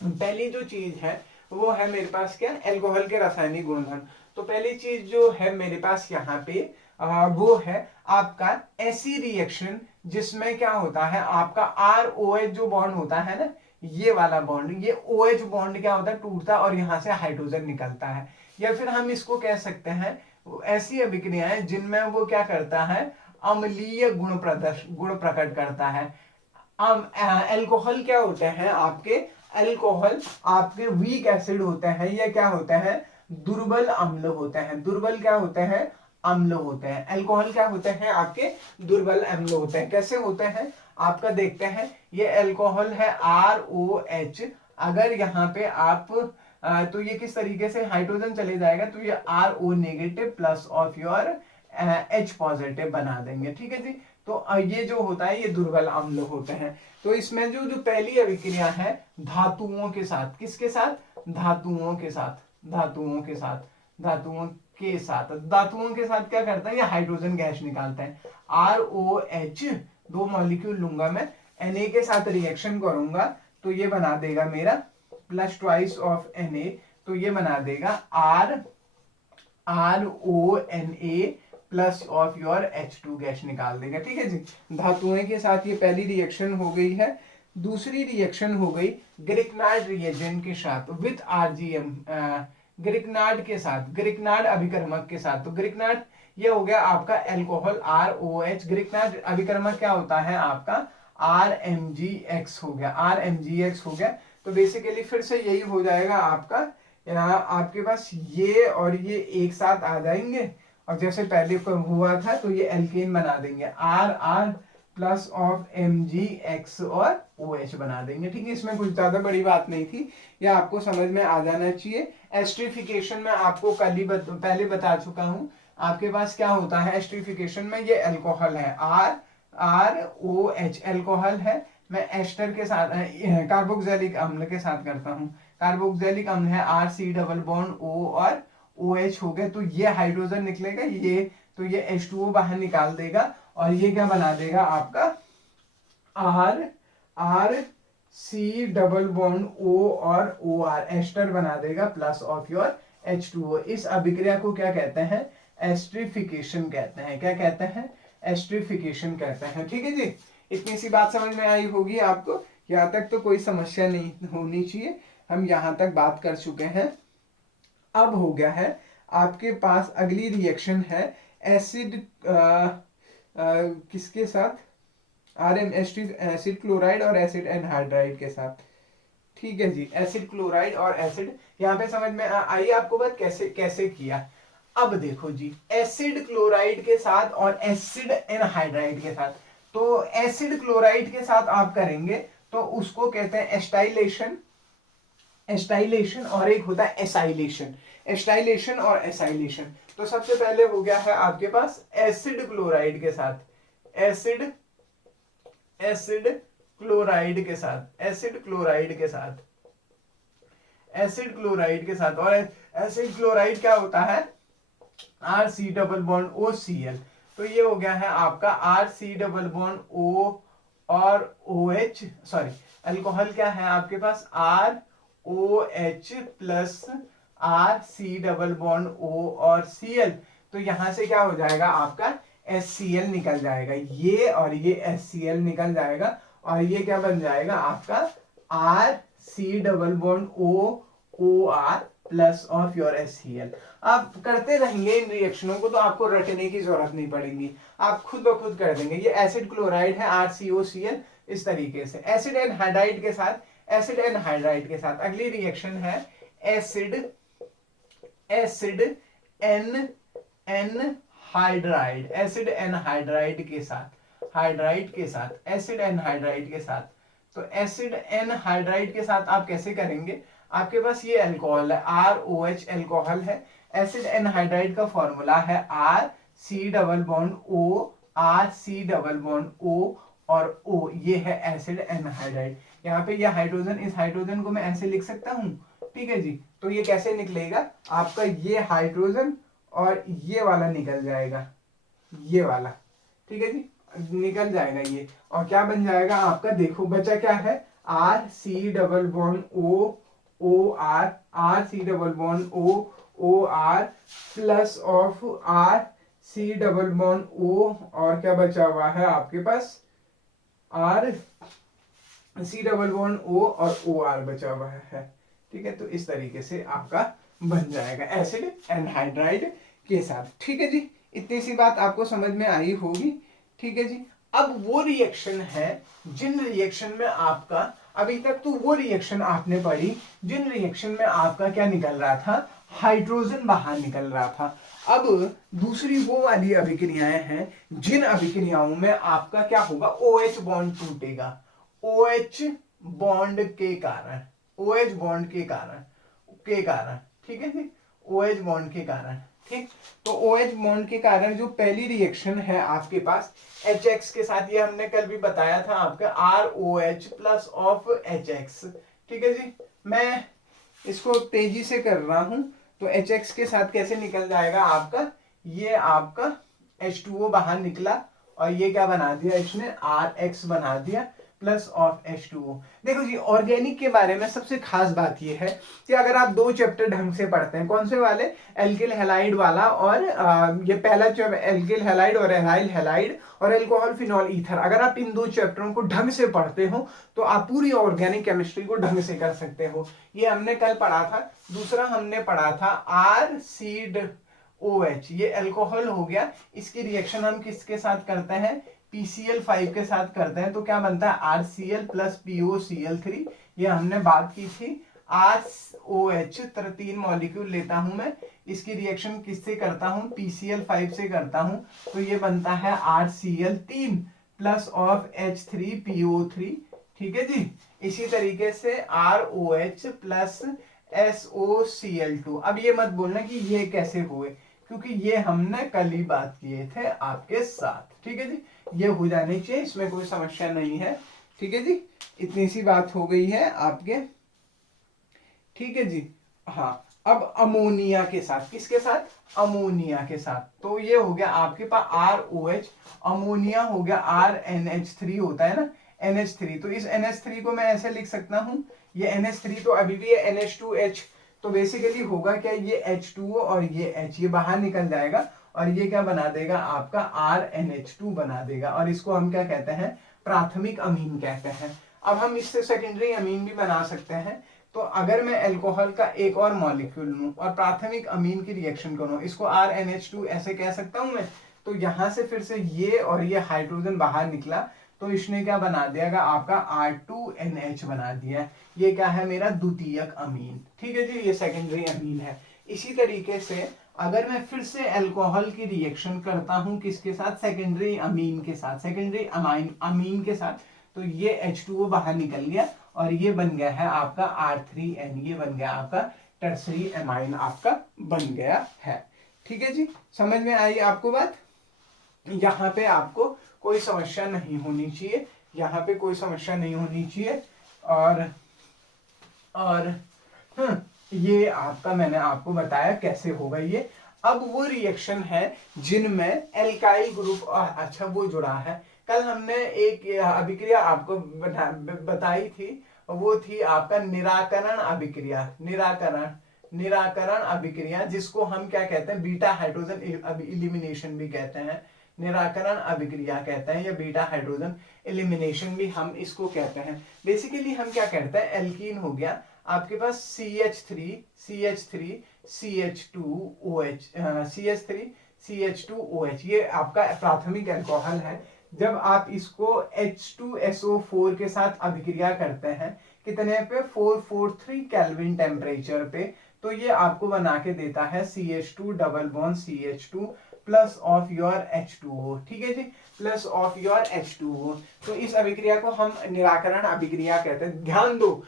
पहली जो चीज है वो है मेरे पास क्या, अल्कोहल के रासायनिक गुणधर्म। तो पहली चीज जो है मेरे पास यहाँ पे वो है आपका ऐसी रिएक्शन जिसमें क्या होता है, आपका आर ओ एच जो बॉन्ड होता है ना, ये वाला बॉन्ड, ये ओ एच बॉन्ड क्या होता है, टूटता है और यहां से हाइड्रोजन निकलता है। या फिर हम इसको कह सकते हैं ऐसी अभिक्रियाएं जिनमें वो क्या करता है, अम्लीय गुण प्रकट करता है। अल्कोहल क्या होते हैं आपके, अल्कोहल आपके वीक एसिड होते हैं, या क्या होते हैं, दुर्बल अम्ल होते हैं। दुर्बल क्या होते हैं, अम्ल होते हैं। अल्कोहल क्या होते हैं आपके, दुर्बल अम्ल होते हैं। कैसे होते हैं आपका देखते हैं, ये अल्कोहल है ROH, अगर यहाँ पे आप तो ये किस तरीके से हाइड्रोजन चले जाएगा, तो ये RO negative plus of your H positive बना देंगे। ठीक है जी। तो ये जो होता है ये दुर्बल अम्ल होते हैं। तो इसमें जो जो पहली अभिक्रिया है धातुओं के साथ, किसके साथ, धातुओं के साथ, धातुओं के साथ, धातुओं के साथ, धातुओं के साथ क्या करता है, ये हाइड्रोजन गैस निकालता है। ROH, दो मॉलिक्यूल लूंगा मैं, Na के साथ रिएक्शन करूंगा तो ये बना देगा मेरा प्लस ट्वाइस ऑफ Na, तो ये बना देगा RONA plus of your H2 gas निकाल देगा। ठीक है जी, धातुओं के साथ ये पहली रिएक्शन हो गई है। दूसरी रिएक्शन हो गई ग्रिकनार्ड रिएजेंट के साथ विथ RGM, ग्रिकनार्ड के साथ, ग्रिकनार्ड अभिकर्मक के साथ। तो ग्रिकनार्ड ये हो गया आपका अल्कोहल ROH, ग्रिकनार्ड अभिकर्मक क्या होता है आपका RMGX हो गया, RMGX हो गया। तो बेसिकली फिर से यही हो जाएगा आपका, यहाँ आपके पास ये और ये एक साथ आ जाएंगे, और जैसे पहले हुआ था तो ये एल्केन बना देंगे, RR प्लस ऑफ MgX और OH बना देंगे। ठीक है, इसमें कुछ ज्यादा बड़ी बात नहीं थी, ये आपको समझ में आ जाना चाहिए। एस्ट्रिफिकेशन में आपको कल ही पहले बता चुका हूं, आपके पास क्या होता है एस्ट्रिफिकेशन में, ये अल्कोहल है ROH अल्कोहल है, मैं एस्टर के साथ कार्बोक्सिलिक अम्ल के साथ करता हूँ, कार्बोक्सिलिक अम्ल है RC डबल बॉन्ड O और OH हो गया, तो ये हाइड्रोजन निकलेगा, ये तो ये H2O बाहर निकाल देगा, और ये क्या बना देगा आपका R C double bond O और OR एस्टर बना देगा प्लस ऑफ योर H2O। इस अभिक्रिया को क्या कहते हैं, एस्ट्रिफिकेशन कहते हैं। क्या कहते हैं, एस्ट्रिफिकेशन कहते हैं। ठीक है जी, इतनी सी बात समझ में आई होगी आपको, यहाँ तक तो कोई समस्या नहीं होनी चाहिए, हम यहाँ तक बात कर चुके हैं। अब हो गया है आपके पास अगली रिएक्शन है एसिड किसके साथ, एसिड क्लोराइड और एसिड एनहाइड्राइड के साथ। ठीक है जी, एसिड क्लोराइड और एसिड, यहाँ पे समझ में आई आपको बात, कैसे कैसे किया। अब देखो जी, एसिड क्लोराइड के साथ और एसिड एनहाइड्राइड के साथ, तो एसिड क्लोराइड के साथ आप करेंगे तो उसको कहते हैं एस्टाइलेशन, एस्टाइलेशन, और एक होता है एसाइलेशन, एस्टाइलेशन और एसाइलेशन। तो सबसे पहले हो गया है आपके पास एसिड क्लोराइड के साथ, एसिड क्लोराइड के साथ, एसिड क्लोराइड के साथ, एसिड क्लोराइड के साथ। और एसिड क्लोराइड क्या होता है RC डबल बॉन्ड OCl, तो ये हो गया है आपका RC डबल बॉन्ड और OH, सॉरी अल्कोहल क्या है आपके पास, ROH plus RC double bond O और Cl। तो यहां से क्या हो जाएगा आपका HCl निकल जाएगा, ये और ये HCl निकल जाएगा, और ये क्या बन जाएगा आपका RC double bond OR plus of your HCl। आप करते रहेंगे इन रिएक्शनों को तो आपको रटने की जरूरत नहीं पड़ेगी, आप खुद ब खुद कर देंगे। ये एसिड क्लोराइड है RCOCl, इस तरीके से एसिड एनहाइड्राइड के साथ, एसिड एनहाइड्राइड के साथ अगली रिएक्शन है acid acid an anhydride, acid anhydride के साथ, हाइड्राइड के साथ, एसिड एनहाइड्राइड के साथ। तो एसिड एनहाइड्राइड के साथ आप कैसे करेंगे, आपके पास ये अल्कोहल है ROH अल्कोहल है, एसिड एनहाइड्राइड का फॉर्मूला है RC double bond O, RC double bond O और O, ये है एसिड एनहाइड्राइड। यहाँ पे ये हाइड्रोजन, इस हाइड्रोजन को मैं ऐसे लिख सकता हूँ, ठीक है जी। तो ये कैसे निकलेगा आपका, ये हाइड्रोजन और ये वाला निकल जाएगा, ये वाला, ठीक है जी, निकल जाएगा ये, और क्या बन जाएगा आपका, देखो बचा क्या है, RC double bond O OR, RC double bond O OR plus of RC double bond O, और क्या बचा हुआ है आपके पास, RC डबल बॉन्ड O और OR बचा हुआ है, ठीक है। तो इस तरीके से आपका बन जाएगा एसिड एनहाइड्राइड के साथ, ठीक है जी। इतनी सी बात आपको समझ में आई होगी, ठीक है जी। अब वो रिएक्शन है जिन रिएक्शन में आपका, अभी तक तो वो रिएक्शन आपने पढ़ी जिन रिएक्शन में आपका क्या निकल रहा था, हाइड्रोजन बाहर निकल रहा था। अब दूसरी वो वाली अभिक्रियाएं हैं जिन अभिक्रियाओं में आपका क्या होगा, OH बॉन्ड टूटेगा, OH बॉन्ड के कारण, OH बॉन्ड के कारण, ठीक है जी, OH बॉन्ड के कारण, ठीक। तो OH बॉन्ड के कारण जो पहली रिएक्शन है आपके पास HX के साथ, ये हमने कल भी बताया था आपका ROH प्लस ऑफ HX, ठीक है जी। मैं इसको तेजी से कर रहा हूं, तो HX के साथ कैसे निकल जाएगा आपका, ये आपका H2O बाहर निकला, और ये क्या बना दिया इसने, RX बना दिया प्लस ऑफ H2O। देखो जी, ऑर्गेनिक के बारे में सबसे खास बात यह है कि अगर आप दो चैप्टर ढंग से पढ़ते हैं, कौन से वाले, एल्किल हैलाइड वाला, और ये पहला चैप्टर एल्किल हैलाइड और एनाइल हैलाइड और अल्कोहल फिनॉल ईथर, अगर आप इन दो चैप्टरों को ढंग से पढ़ते हो तो आप पूरी ऑर्गेनिक केमिस्ट्री को ढंग से कर सकते हो। ये हमने कल पढ़ा था। दूसरा हमने पढ़ा था RCOH, ये अल्कोहल हो गया, इसकी रिएक्शन हम किसके साथ करते हैं, PCl5 के साथ करते हैं, तो क्या बनता है RCl प्लस POCl3, ये हमने बात की थी। ROH 3 मॉलिक्यूल लेता हूं मैं, इसकी रिएक्शन किससे करता हूं, PCl5 से करता हूं, तो ये बनता है RCl3 प्लस ऑफ H3PO3, ठीक है जी। इसी तरीके से ROH प्लस SOCl2। अब ये मत बोलना कि ये कैसे हुए, क्योंकि ये हमने कल ही बात किए थे आपके साथ, ठीक है जी। ये हो जानी चाहिए, इसमें कोई समस्या नहीं है, ठीक है जी। इतनी सी बात हो गई है आपके, ठीक है जी। हाँ, अब अमोनिया के साथ, किसके साथ, अमोनिया के साथ, तो ये हो गया आपके पास ROH, अमोनिया हो गया RNH3 होता है ना, NH3, तो इस NH3 को मैं ऐसे लिख सकता हूं, ये NH3 तो अभी भी है NH2H, तो बेसिकली होगा क्या, ये H2O और ये H, ये बाहर निकल जाएगा, और ये क्या बना देगा आपका RNH2 बना देगा, और इसको हम क्या कहते हैं, प्राथमिक अमीन कहते हैं। अब हम इससे सेकेंडरी अमीन भी बना सकते हैं। तो अगर मैं अल्कोहल का एक और मॉलिक्यूल लूं और प्राथमिक अमीन की रिएक्शन करूं, इसको RNH2 ऐसे कह सकता हूं मैं, तो यहां से फिर से ये और ये हाइड्रोजन बाहर निकला, तो इसने क्या बना दिया आपका R2NH बना दिया, ये क्या है मेरा द्वितीयक अमीन, ठीक है जी, ये सेकेंडरी अमीन है। इसी तरीके से अगर मैं फिर से अल्कोहल की रिएक्शन करता हूं किसके साथ, सेकेंडरी अमीन के साथ, सेकेंडरी अमीन के साथ, तो ये H2O बाहर निकल गया, और ये बन गया है आपका R3N, ये बन गया आपका टर्सरी एमाइन आपका बन गया है, ठीक है जी। समझ में आई आपको बात, यहाँ पे आपको कोई समस्या नहीं होनी चाहिए, यहाँ पे कोई समस्या नहीं होनी चाहिए। और ये आपका मैंने आपको बताया कैसे होगा ये। अब वो रिएक्शन है जिनमें एल्काइल ग्रुप, अच्छा वो जुड़ा है। कल हमने एक अभिक्रिया आपको बताई थी, वो थी आपका निराकरण अभिक्रिया। निराकरण अभिक्रिया जिसको हम क्या कहते हैं, बीटा हाइड्रोजन इलिमिनेशन भी कहते हैं, निराकरण अभिक्रिया कहते हैं, या बीटा हाइड्रोजन एलिमिनेशन भी हम इसको कहते हैं। बेसिकली हम क्या करते हैं, एल्कीन हो गया आपके पास CH3 CH2OH, CH3 CH2OH, ये आपका प्राथमिक अल्कोहल है। जब आप इसको H2SO4 के साथ अभिक्रिया करते हैं, कितने पे, 443 केल्विन टेम्परेचर पे, तो ये आपको बना के देता है CH2 double bond CH2 plus of your H2O। ठीक है जी, प्लस ऑफ योर H2O। तो इस अभिक्रिया को हम निराकरण अभिक्रिया कहते हैं। ध्यान दो,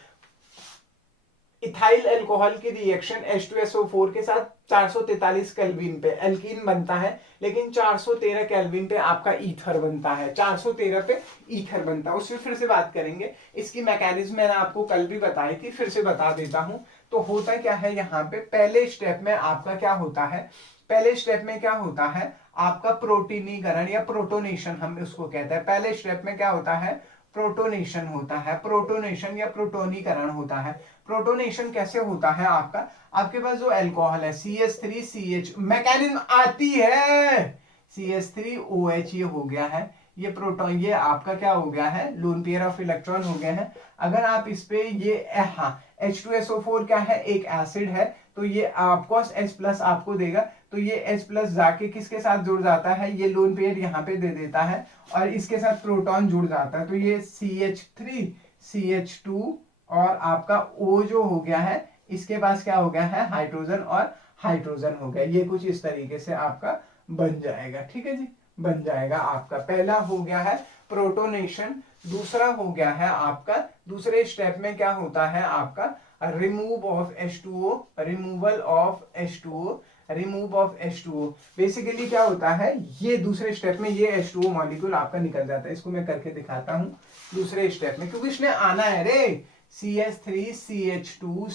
इथाइल अल्कोहल की रिएक्शन H2SO4 के साथ 443 केल्विन पे एल्कीन बनता है, लेकिन 413 केल्विन पे आपका ईथर बनता है, 413 पे ईथर बनता है। उसमें फिर से बात करेंगे, इसकी मैकेनिज्म मैंने आपको कल भी बताई थी, फिर से बता देता हूं। तो होता क्या है यहाँ पे, पहले स्टेप में आपका क्या होता है, पहले स्टेप में क्या होता है आपका प्रोटीनीकरण या प्रोटोनेशन हम उसको कहते हैं। पहले स्टेप में क्या होता है, प्रोटोनेशन होता है, प्रोटोनेशन या प्रोटोनीकरण होता है। प्रोटोनेशन कैसे होता है आपका, आपके पास जो अल्कोहल है CH3CH, मैकेनिज्म आती है, CH3OH ये हो गया है, ये प्रोटॉन, ये आपका क्या हो गया है, लोन पेयर ऑफ इलेक्ट्रॉन हो गए हैं। अगर आप इस पे ये हाँ H2SO4 क्या है, एक एसिड है, तो ये आपको H प्लस आपको देगा, तो ये H प्लस जाके किसके साथ जुड़ जाता है, ये लोन पेयर यहाँ पे दे देता है और इसके साथ प्रोटॉन जुड़ जाता है, तो ये CH3 CH2 और आपका O जो हो गया है, इसके पास क्या हो गया है, हाइड्रोजन और हाइड्रोजन हो गया। ये कुछ इस तरीके से आपका बन जाएगा। ठीक है जी, बन जाएगा। आपका पहला हो गया है प्रोटोनेशन, दूसरा हो गया है आपका, दूसरे स्टेप में क्या होता है आपका remove of H2O, removal of H2O, remove of H2O। Basically क्या होता है, ये दूसरे स्टेप में ये H2O मॉलिक्यूल आपका निकल जाता है। इसको मैं करके दिखाता हूं दूसरे स्टेप में, क्योंकि इसने आना है रे, CH3 CH2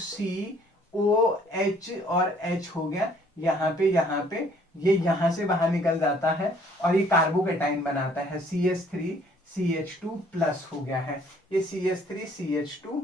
COH और H हो गया यहाँ पे ये यहाँ से बाहर निकल जाता है और ये कार्बोकेटाइन बनाता है, CH3 CH2 प्लस हो गया है, ये CH3 CH2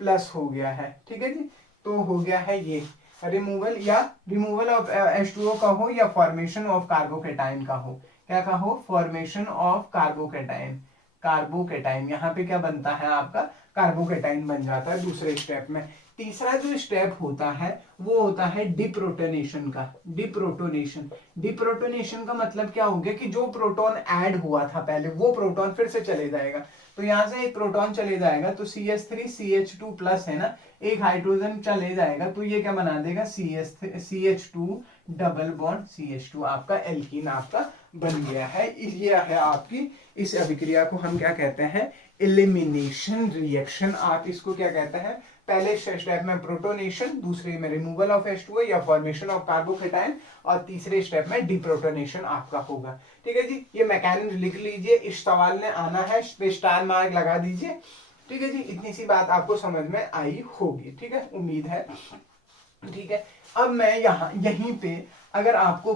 प्लस हो गया है। ठीक है जी, तो हो गया है ये रिमूवल, या रिमूवल ऑफ H2O का हो या फॉर्मेशन ऑफ कार्बोकेटाइन का हो, क्या का हो, फॉर्मेशन ऑफ कार्बोकेटाइन। कार्बोकेटाइन यहाँ पे क्या बनता है आपका, कार्बोकेटाइन बन जाता है दूसरे स्टेप में। तीसरा जो स्टेप होता है वो होता है डिप्रोटोनेशन का। डिप्रोटोनेशन का मतलब क्या हो गया कि जो प्रोटॉन ऐड हुआ था पहले, वो प्रोटॉन फिर से चले जाएगा। तो यहां से एक प्रोटॉन चले जाएगा, तो CH3 CH2 प्लस है ना, एक हाइड्रोजन चले जाएगा, तो ये क्या बना देगा, CH2 डबल बॉन्ड CH2, आपका एल्कीन आपका बन गया है। ये है आपकी, इस अभिक्रिया को हम क्या कहते हैं, एलिमिनेशन रिएक्शन। आप इसको क्या कहते हैं, पहले स्टेप में प्रोटोनेशन, दूसरे में रिमूवल ऑफ H2O या फॉर्मेशन ऑफ कार्बोकेटाइन, और तीसरे स्टेप में डिप्रोटोनेशन आपका होगा। ठीक है जी, ये मैकेनिज्म लिख लीजिए, इस सवाल ने आना है, इस पे स्टार मार्क लगा दीजिए। ठीक है जी, इतनी सी बात आपको समझ में आई होगी। ठीक है, उम्मीद है। ठीक है, अब मैं यहीं पे अगर आपको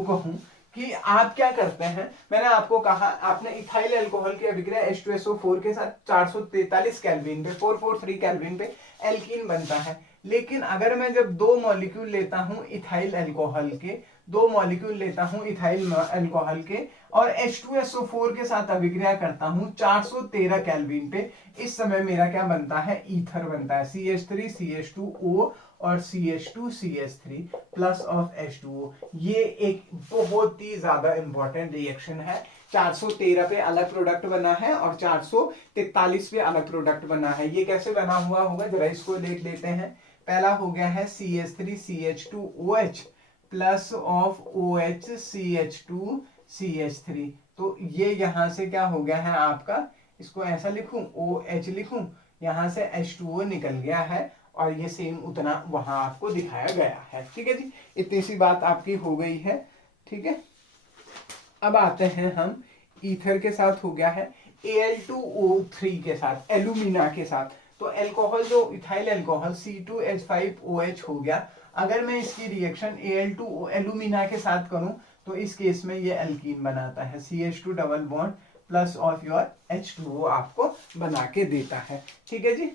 कहूं कि आप क्या करते हैं, मैंने आपको कहा, आपने इथाइल अल्कोहल की अभिक्रिया H2SO4 के साथ 443 केल्विन पे, 443 केल्विन पे एल्कीन बनता है। लेकिन अगर मैं जब दो मॉलिक्यूल लेता हूं इथाइल अल्कोहल के, दो मॉलिक्यूल लेता हूं इथाइल अल्कोहल के और H2SO4 के साथ अभिक्रिया करता हूं 413 केल्विन पे, इस समय मेरा क्या बनता है, ईथर बनता है, CH3 CH2O और CH2 CH3 plus of H2O। ये एक बहुत ही ज्यादा इंपॉर्टेंट रिएक्शन है। 413 पे अलग प्रोडक्ट बना है और 443 पे अलग प्रोडक्ट बना है। ये कैसे बना हुआ होगा, जरा इसको देख लेते हैं। पहला हो गया है CH3 CH2OH plus of OH CH2 CH3, तो ये यहां से क्या हो गया है आपका, इसको ऐसा लिखूं, OH लिखूं, यहां से H2O निकल गया है और ये सेम उतना वहां आपको दिखाया गया है। ठीक है जी, इतनी सी बात आपकी हो गई है। ठीक है, अब आते हैं हम ईथर के साथ हो गया है Al2O3 के साथ, एल्यूमिना के साथ। तो अल्कोहल जो इथाइल अल्कोहल C2H5OH हो गया, अगर मैं इसकी रिएक्शन Al2 एल्यूमिना के साथ करूं तो इस केस में ये एल्कीन बनाता है, CH2 double bond plus of your H2O आपको बना के देता है। ठीक है जी।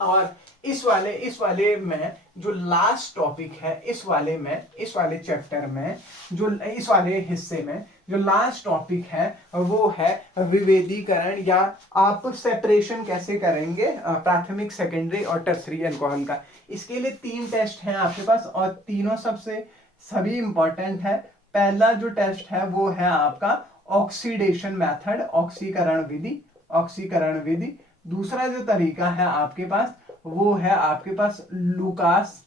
और इस वाले में जो लास्ट टॉपिक है, इस वाले चैप्टर में, जो इस वाले हिस्से में जो लास्ट टॉपिक है वो है विभेदीकरण, या आप सेपरेशन कैसे करेंगे प्राथमिक, सेकेंडरी और टर्सरी अल्कोहल का। इसके लिए 3 टेस्ट हैं आपके पास और तीनों सभी इंपॉर्टेंट है। पहला जो टेस्ट है वो है आपका ऑक्सीडेशन मेथड, ऑक्सीकरण विधि। दूसरा जो तरीका है आपके पास वो है आपके पास लूकास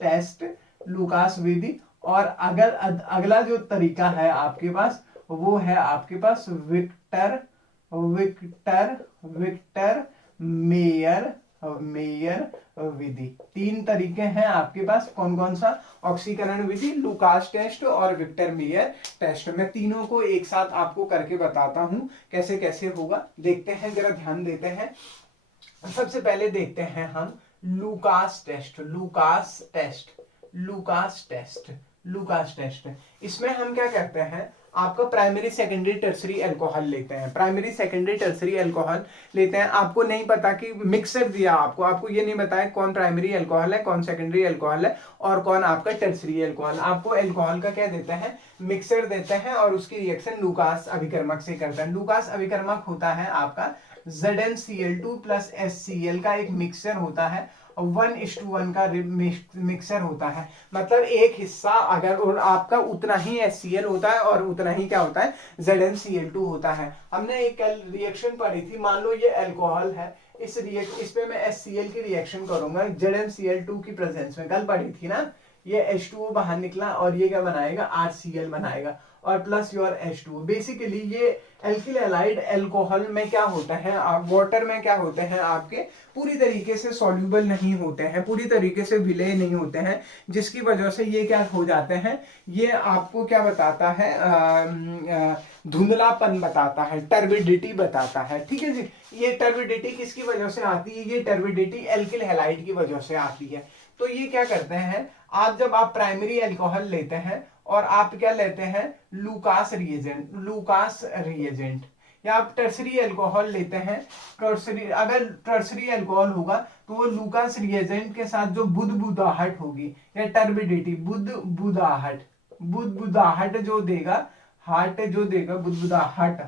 टेस्ट, लूकास विधि। और अगर अगला जो तरीका है आपके पास वो है आपके पास विक्टर मेयर विधि। 3 तरीके हैं आपके पास, कौन कौन सा? ऑक्सीकरण विधि, लूकास टेस्ट और विक्टर मेयर टेस्ट। मैं तीनों को एक साथ आपको करके बताता हूं कैसे कैसे होगा। देखते हैं, जरा ध्यान देते हैं। सबसे पहले देखते हैं हम लूकास टेस्ट। इसमें हम क्या करते हैं, आपका प्राइमरी सेकेंडरी टर्सरी अल्कोहल लेते हैं। आपको नहीं पता कि मिक्सर दिया आपको ये नहीं बताया कौन प्राइमरी अल्कोहल है, कौन सेकेंडरी अल्कोहल है और कौन आपका टर्सरी अल्कोहल। आपको अल्कोहल का क्या देते हैं, मिक्सर देते हैं और उसकी रिएक्शन लूकास अभिकर्मक से करते हैं। लूकास अभिकर्मक होता है आपका ZnCl2 प्लस HCl का एक मिक्सर होता है, 1:1 का मिक्सर होता है। मतलब एक हिस्सा अगर और आपका उतना ही HCl होता है और उतना ही क्या होता है, ZnCl2 होता है। हमने एक रिएक्शन पढ़ी थी, मान लो ये अल्कोहल है, इस पे मैं HCl की रिएक्शन करूंगा ZnCl2 की प्रेजेंस में, कल पढ़ी थी ना। ये H2O बाहर निकला और ये क्या बनाएगा, RCl बनाएगा और प्लस योर H2O। बेसिकली ये एल्किल हैलाइड अल्कोहल में क्या होता है, वाटर में क्या होते हैं आपके, पूरी तरीके से सॉल्यूबल नहीं होते हैं, पूरी तरीके से विलय नहीं होते हैं, जिसकी वजह से ये क्या हो जाते हैं, ये आपको क्या बताता है, धुंधलापन बताता है, टर्बिडिटी बताता है। ठीक है जी। ये टर्बिडिटी किसकी वजह से आती है, ये टर्बिडिटी एल्किल हैलाइड की वजह से आती है। तो ये क्या करते हैं, जब आप प्राइमरी अल्कोहल लेते हैं और आप क्या लेते हैं, लूकास रिएजेंट, या आप टर्सरी अल्कोहल लेते हैं, अगर टर्सरी अल्कोहल होगा तो वो लूकास रिएजेंट के साथ जो बुदबुदाहट होगी या टर्बिडिटी, बुदबुदाहट जो देगा, बुदबुदाहट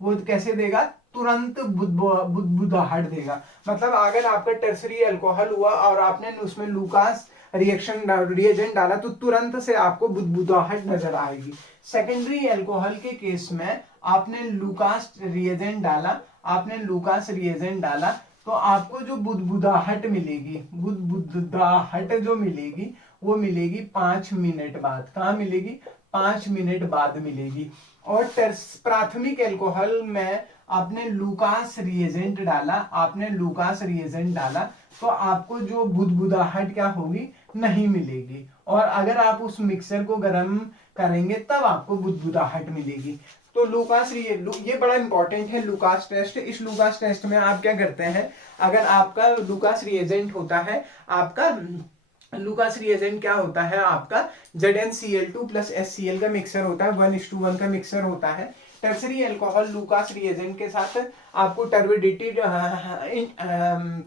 वो कैसे देगा, तुरंत बुदबुदाहट देगा। मतलब अगर आपका टर्सरी अल्कोहल हुआ और आपने उसमें लूकास रिएजेंट डाला तो तुरंत से आपको बुदबुदाहट नजर आएगी। सेकेंडरी अल्कोहल के केस में आपने लूकास रिएजेंट डाला तो आपको जो बुदबुदाहट मिलेगी, वो मिलेगी 5 मिनट बाद। कहाँ मिलेगी, 5 मिनट बाद मिलेगी। और प्राथमिक अल्कोहल में आपने लूकास रिएजेंट डाला तो आपको जो बुदबुदाहट क्या होगी, नहीं मिलेगी। और अगर आप उस मिक्सर को गर्म करेंगे तब आपको बुदबुदाहट मिलेगी। तो लूकास ये बड़ा इंपॉर्टेंट है, लूकास टेस्ट। इस लूकास टेस्ट में आप क्या करते हैं, अगर आपका लूकास रिएजेंट होता है, आपका लूकास रिएजेंट क्या होता है, आपका ZnCl2 प्लस HCl का मिक्सर होता है, 1:1 का मिक्सर होता है। टर्सरी अल्कोहल लूकास रिएजेंट के साथ आपको टर्बिडिटी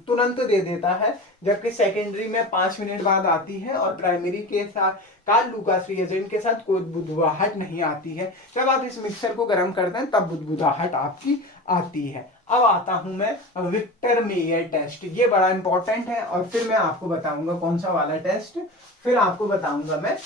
तुरंत दे देता है, जबकि सेकेंडरी में 5 मिनट बाद आती है और प्राइमरी के साथ लूकास रिएजेंट के साथ कोई बुदबुदाहट नहीं आती है। जब आप इस मिक्सर को गर्म करते हैं तब बुदबुदाहट आपकी आती है। अब आता हूं मैं विक्टर मेयर टेस्ट, ये बड़ा इंपॉर्टेंट है और फिर मैं आपको बताऊंगा कौन सा वाला टेस्ट, फिर आपको बताऊंगा मैं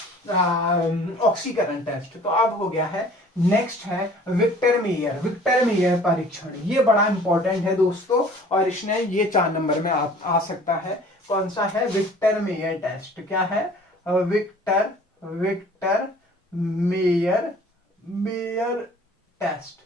ऑक्सीकरण टेस्ट। तो अब हो गया है, नेक्स्ट है विक्टर मेयर परीक्षण। ये बड़ा इंपॉर्टेंट है दोस्तों और इसने ये 4 नंबर में आ सकता है। कौन सा है, विक्टर मेयर टेस्ट। क्या है, विक्टर मेयर टेस्ट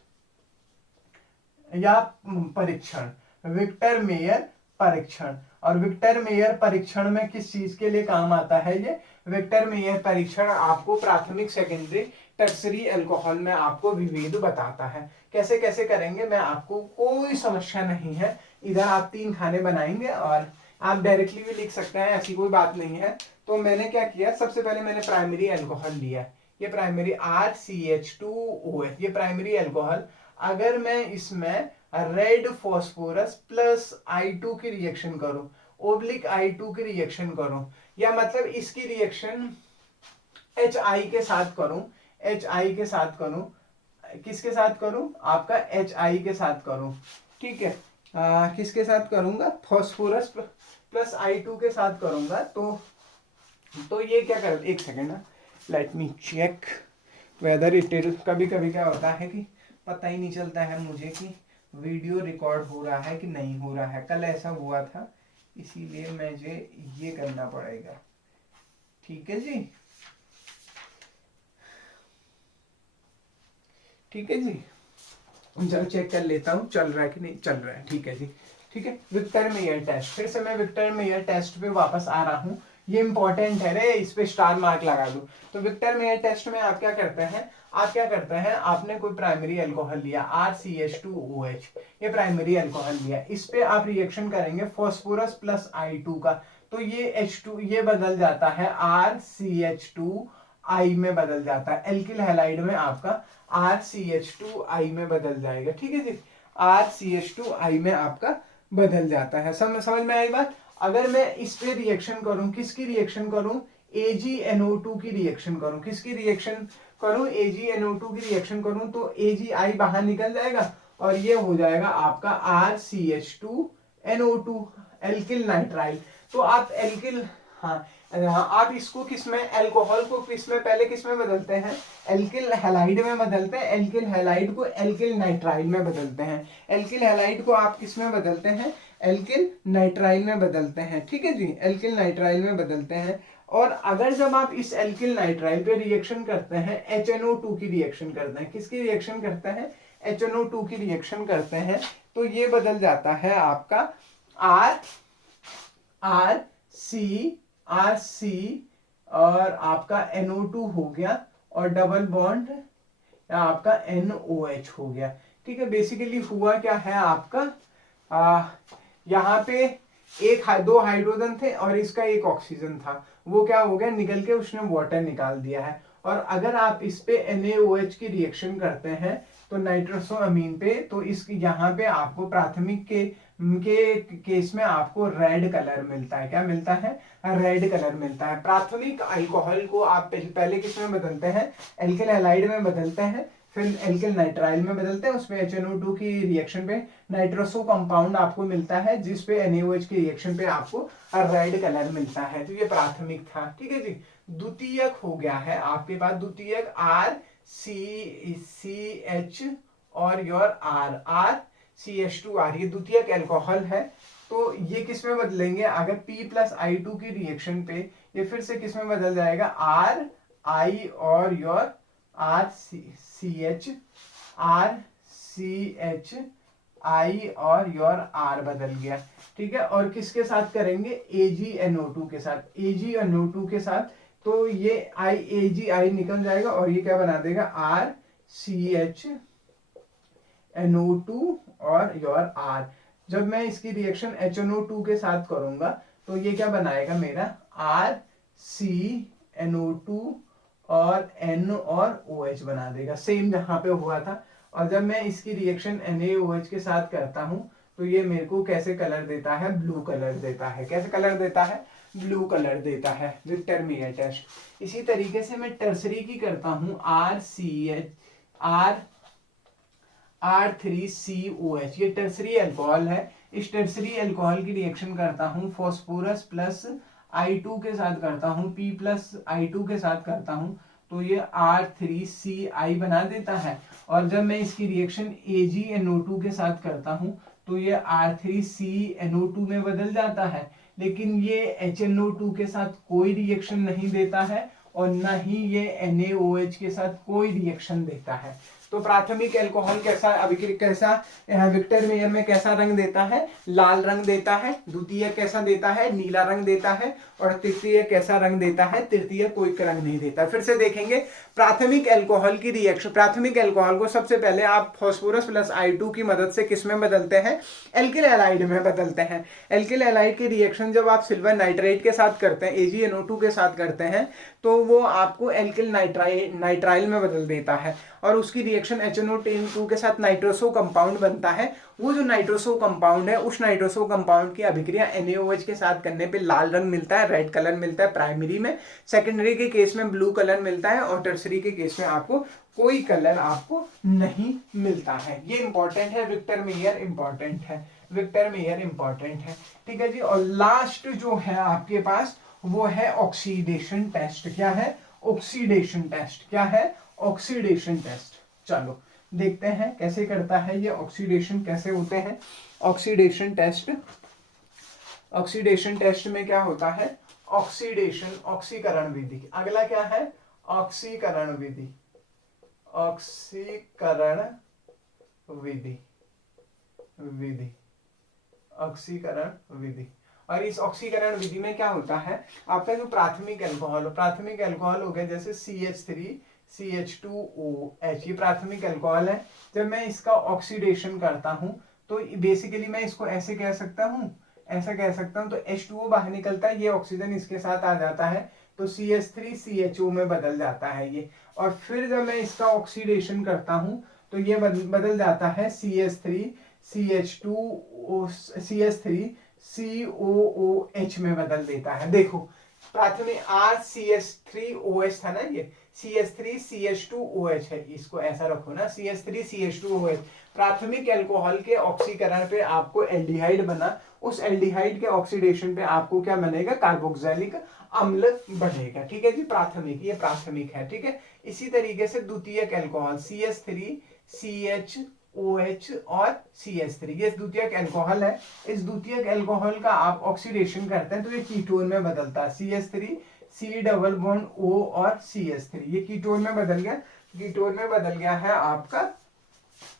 या परीक्षण, विक्टर मेयर परीक्षण। और विक्टर मेयर परीक्षण में किस चीज के लिए काम आता है, ये विक्टर मेयर परीक्षण आपको प्राथमिक, सेकेंडरी, टर्सरी अल्कोहल में आपको विभेद बताता है। कैसे कैसे करेंगे, मैं आपको कोई समस्या नहीं है। इधर आप 3 खाने बनाएंगे और आप डायरेक्टली भी लिख सकते हैं, ऐसी कोई बात नहीं है। तो मैंने क्या किया, सबसे पहले मैंने प्राइमरी अल्कोहल लिया, ये प्राइमरी RCH2OH, ये प्राइमरी अल्कोहल। अगर मैं इसमें रेड फॉस्फोरस प्लस I2 की रिएक्शन करूं, ओब्लिक I2 की रिएक्शन करूं, या मतलब इसकी रिएक्शन HI के साथ करूं, HI के साथ करूं, किसके साथ करूं, आपका HI के साथ करूं, ठीक है। किसके साथ करूंगा, फॉस्फोरस प्लस I2 के साथ करूंगा। तो ये क्या कर, एक सेकेंड ना, let me check whether it is. कभी कभी क्या होता है कि पता ही नहीं चलता है मुझे कि वीडियो रिकॉर्ड हो रहा है कि नहीं हो रहा है। कल ऐसा हुआ था, इसीलिए मुझे ये करना पड़ेगा, ठीक है जी, ठीक है जी। चलो चेक कर लेता हूँ चल रहा है कि नहीं चल रहा है, ठीक है जी, ठीक है। विक्टर मेयर टेस्ट, फिर से मैं विक्टर मेयर टेस्ट पे वापस आ रहा हूँ, ये इंपॉर्टेंट है रे, इस पे स्टार मार्क लगा दूं। तो विक्टर मेयर टेस्ट में आप क्या करते हैं, आपने कोई प्राइमरी अल्कोहल लिया RCH2OH, ये प्राइमरी अल्कोहल लिया, इस पे आप रिएक्शन करेंगे फॉस्फोरस प्लस I2 का, तो ये H2 ये बदल जाता है RCH2I में बदल जाता है, एल्किल हैलाइड में आपका RCH2I में बदल जाएगा, ठीक है जी, RCH2I में आपका बदल जाता है। समझ में आई बात। अगर मैं इस पे रिएक्शन करूं, किसकी रिएक्शन करूं, AgNO2 की रिएक्शन करूं, किसकी रिएक्शन करूं, AgNO2 की रिएक्शन करूं, तो AgI बाहर निकल जाएगा और ये हो जाएगा आपका RCH2NO2, एल्किल नाइट्राइल। तो आप एल्किल, हाँ आप इसको किसमें, अल्कोहल को किसमें, पहले किसमें बदलते हैं, एल्किल हैलाइड में बदलते हैं, एल्किल हैलाइड को एल्किल नाइट्राइल में बदलते हैं, एल्किल हैलाइड को आप किसमें बदलते हैं, एल्किल नाइट्राइल में बदलते हैं, ठीक है जी, एल्किल नाइट्राइल में बदलते हैं। और अगर जब आप इस एल्किल नाइट्राइल पे रिएक्शन करते हैं, HNO2 की रिएक्शन करते हैं, किसकी रिएक्शन करते हैं, HNO2 की रिएक्शन करते हैं, तो ये बदल जाता है आपका RC और आपका NO2 हो गया और डबल बॉन्ड आपका NOH हो गया, ठीक है। बेसिकली हुआ क्या है आपका, यहाँ पे दो हाइड्रोजन थे और इसका एक ऑक्सीजन था, वो क्या हो गया, निकल के उसने वाटर निकाल दिया है। और अगर आप इस पे NaOH की रिएक्शन करते हैं तो नाइट्रोसो अमीन पे, तो इस यहाँ पे आपको प्राथमिक के केस में आपको रेड कलर मिलता है, क्या मिलता है, रेड कलर मिलता है। प्राथमिक अल्कोहल को आप पहले किस में बदलते हैं, एल्किल हैलाइड में बदलते हैं, फिर एल्किल नाइट्राइल में बदलते हैं, उसमें HNO2 की रिएक्शन पे नाइट्रोसो कंपाउंड आपको मिलता है, जिस पे NaOH की रिएक्शन पे आपको रेड कलर मिलता है। तो ये प्राथमिक था, ठीक है जी। द्वितीयक हो गया है आपके पास, द्वितीयक RCH और योर RCH2R, ये द्वितीयक अल्कोहल है। तो ये किस में बदलेंगे, अगर P+I2 की रिएक्शन पे ये फिर से किस में बदल जाएगा, RI और योर RCHI और योर R बदल गया, ठीक है। और किसके साथ करेंगे, AgNO2 के साथ, AgNO2 के साथ, तो ये AgI निकल जाएगा और ये क्या बना देगा, RCHNO2 और योर R। जब मैं इसकी रिएक्शन HNO2 के साथ करूंगा तो ये क्या बनाएगा मेरा, RCNO2 और N और OH बना देगा, सेम जहां पे हुआ था। और जब मैं इसकी रिएक्शन NaOH के साथ करता हूं तो ये मेरे को कैसे कलर देता है, ब्लू कलर देता है, कैसे कलर देता है, ब्लू कलर देता है, विक्टर मेयर टेस्ट। इसी तरीके से मैं टर्सरी की करता हूं, R3COH, ये टर्सरी अल्कोहल है। इस टर्सरी अल्कोहल की रिएक्शन करता हूं फॉस्फोरस प्लस I2 के साथ करता हूं, P+I2 के साथ करता हूं, तो ये R3CI बना देता है। और जब मैं इसकी रिएक्शन AgNO2 के साथ करता हूं तो ये R3CNO2 में बदल जाता है, लेकिन ये HNO2 के साथ कोई रिएक्शन नहीं देता है और न ही ये NaOH के साथ कोई रिएक्शन देता है। तो प्राथमिक अल्कोहल कैसा अभिक्रिया कैसा विक्टर मेयर में कैसा रंग देता है, लाल रंग देता है। द्वितीय कैसा देता है, नीला रंग देता है। और तृतीय कैसा रंग देता है, तृतीय कोई रंग नहीं देता। फिर से देखेंगे प्राथमिक अल्कोहल की रिएक्शन। प्राथमिक अल्कोहल को सबसे पहले आप फास्फोरस प्लस I2 की मदद से किस में बदलते हैं, एल्किल हैलाइड में बदलते हैं। एल्किल हैलाइड की रिएक्शन जब आप सिल्वर नाइट्राइट के साथ करते हैं, AgNO2 के साथ करते हैं, तो वो आपको एल्किल नाइट्राइल में बदल देता है। और उसकी रिएक्शन HNO2 के साथ नाइट्रोसो कंपाउंड बनता है। वो जो नाइट्रोसो कंपाउंड है, उस नाइट्रोसो कंपाउंड की अभिक्रिया NaOH के साथ करने पे लाल रंग मिलता है, रेड कलर मिलता है प्राइमरी में। सेकेंडरी के केस में ब्लू कलर मिलता है और टर्सरी के केस में आपको कोई कलर आपको नहीं मिलता है। ये इंपॉर्टेंट है, विक्टर मेयर इंपॉर्टेंट है, विक्टर मेयर इंपॉर्टेंट है। ठीक है जी। और लास्ट जो है आपके पास वो है ऑक्सीडेशन टेस्ट। क्या है, ऑक्सीडेशन टेस्ट। क्या है, ऑक्सीडेशन टेस्ट। चलो देखते हैं कैसे करता है ये, ऑक्सीडेशन कैसे होते हैं। ऑक्सीडेशन टेस्ट, ऑक्सीडेशन टेस्ट में क्या होता है, ऑक्सीडेशन ऑक्सीकरण विधि। अगला क्या है, ऑक्सीकरण विधि, ऑक्सीकरण विधि, विधि, ऑक्सीकरण विधि। और इस ऑक्सीकरण विधि में क्या होता है, आपका जो प्राथमिक अल्कोहल, प्राथमिक अल्कोहल हो गया जैसे CH3 CH2OH, ये प्राथमिक अल्कोहल है। जब मैं इसका ऑक्सीडेशन करता हूं तो बेसिकली मैं इसको ऐसे कह सकता हूं, ऐसा कह सकता हूं, तो H2O बाहर निकलता है, ये ऑक्सीजन इसके साथ आ जाता है, तो CH3CHO में बदल जाता है ये। और फिर जब मैं इसका ऑक्सीडेशन करता हूं तो ये बदल जाता है CH3 CH2CH3COOH में बदल देता है। देखो प्राथमिक RCH3OH था ना, ये CH3CH2OH है, इसको ऐसा रखो ना, CH3CH2OH। प्राथमिक अल्कोहल के ऑक्सीकरण पे आपको एल्डिहाइड बना, उस एल्डिहाइड के ऑक्सीडेशन पे आपको क्या बनेगा, कार्बोक्सिलिक अम्ल बढ़ेगा। ठीक है जी, प्राथमिक, ये प्राथमिक है। ठीक है। इसी तरीके से द्वितीयक अल्कोहल CH3CHOH और CH3, ये द्वितीयक अल्कोहल है। इस द्वितीयक अल्कोहल का आप ऑक्सीडेशन करते हैं तो ये कीटोन में बदलता है, CH3 C double bond O और CH3, ये कीटोन में बदल गया, कीटोन में बदल गया है आपका।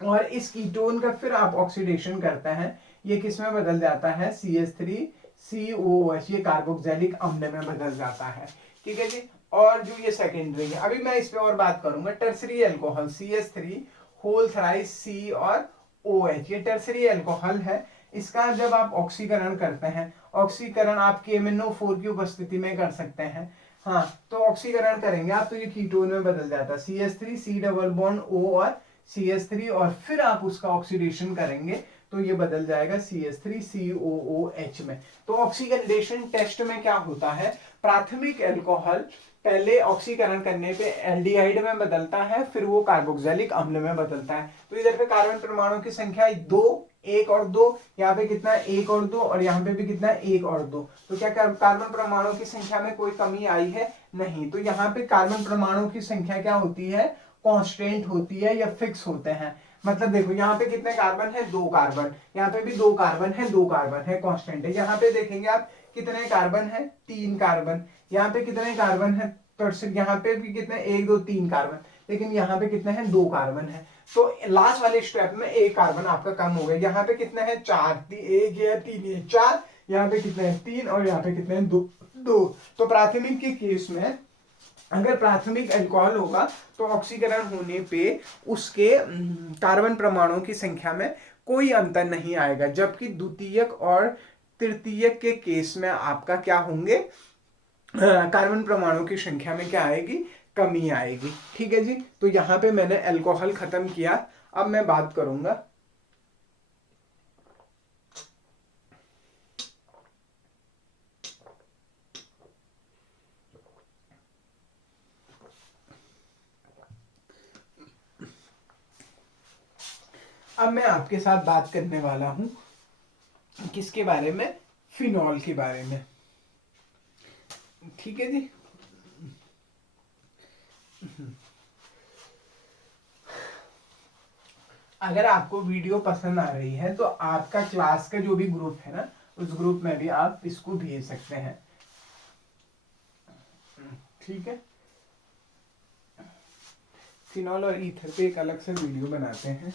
और इस कीटोन का फिर आप ऑक्सीडेशन करते हैं, ये किस में बदल जाता है, CH3COOH, ये कार्बोक्सिलिक अम्ल में बदल जाता है। ठीक है जी। और जो ये सेकेंडरी है, अभी मैं इस पे और बात करूंगा। Tertiary alcohol CH3 whole thrice C और OH, ये टर्सरी अल्कोहल है। इसका जब आप ऑक्सीकरण करते हैं, ऑक्सीकरण आप KMnO4 की उपस्थिति में कर सकते हैं। हाँ, तो ऑक्सीकरण करेंगे आप तो ये कीटोन में बदल जाता है, CH3 C double bond O और CH3, और फिर आप उसका ऑक्सीडेशन करेंगे तो ये बदल जाएगा CH3COOH में। तो ऑक्सीडेशन टेस्ट में क्या होता है, प्राथमिक अल्कोहल पहले ऑक्सीकरण करने पे एल्डिहाइड में बदलता है, फिर वो कार्बोक्सिलिक अम्ल में बदलता है। तो इधर पे कार्बन परमाणु की संख्या 2, 1 और 2, यहाँ पे कितना 1 और 2, और यहाँ पे भी कितना 1 और 2। तो क्या कार्बन परमाणु की संख्या में कोई कमी आई है, नहीं। तो यहाँ पे कार्बन परमाणु की संख्या क्या होती है, कांस्टेंट होती है या फिक्स होते हैं। मतलब देखो यहाँ पे कितने कार्बन है, 2 कार्बन, यहाँ पे भी 2 कार्बन है, 2 कार्बन है, कांस्टेंट है। यहाँ पे देखेंगे आप कितने कार्बन है, 3 कार्बन। यहाँ पे कितने कार्बन है, यहाँ पे भी कितने 1 2 3 कार्बन, लेकिन यहाँ पे कितने हैं, 2 कार्बन है। तो लास्ट वाले स्टेप में 1 कार्बन आपका कम हो गया। यहाँ पे कितने हैं, 4, 1 या 3 है 4, यहाँ पे कितने हैं 3, और यहाँ पे कितने हैं 2। तो प्राथमिक के केस में अगर प्राथमिक अल्कोहल होगा तो ऑक्सीकरण होने पे उसके कार्बन परमाणुओं की संख्या में कोई अंतर नहीं आएगा, जबकि द्वितीयक और तृतीयक के केस में आपका क्या होंगे, कार्बन परमाणु की संख्या में क्या आएगी, कमी आएगी। ठीक है जी। तो यहां पे मैंने अल्कोहल खत्म किया। अब मैं बात करूंगा अब मैं आपके साथ बात करने वाला हूं किसके बारे में, फिनॉल के बारे में। ठीक है जी। अगर आपको वीडियो पसंद आ रही है तो आपका क्लास का जो भी ग्रुप है ना, उस ग्रुप में भी आप इसको भेज सकते हैं। ठीक है, फिनॉल और ईथर पे एक अलग से वीडियो बनाते हैं।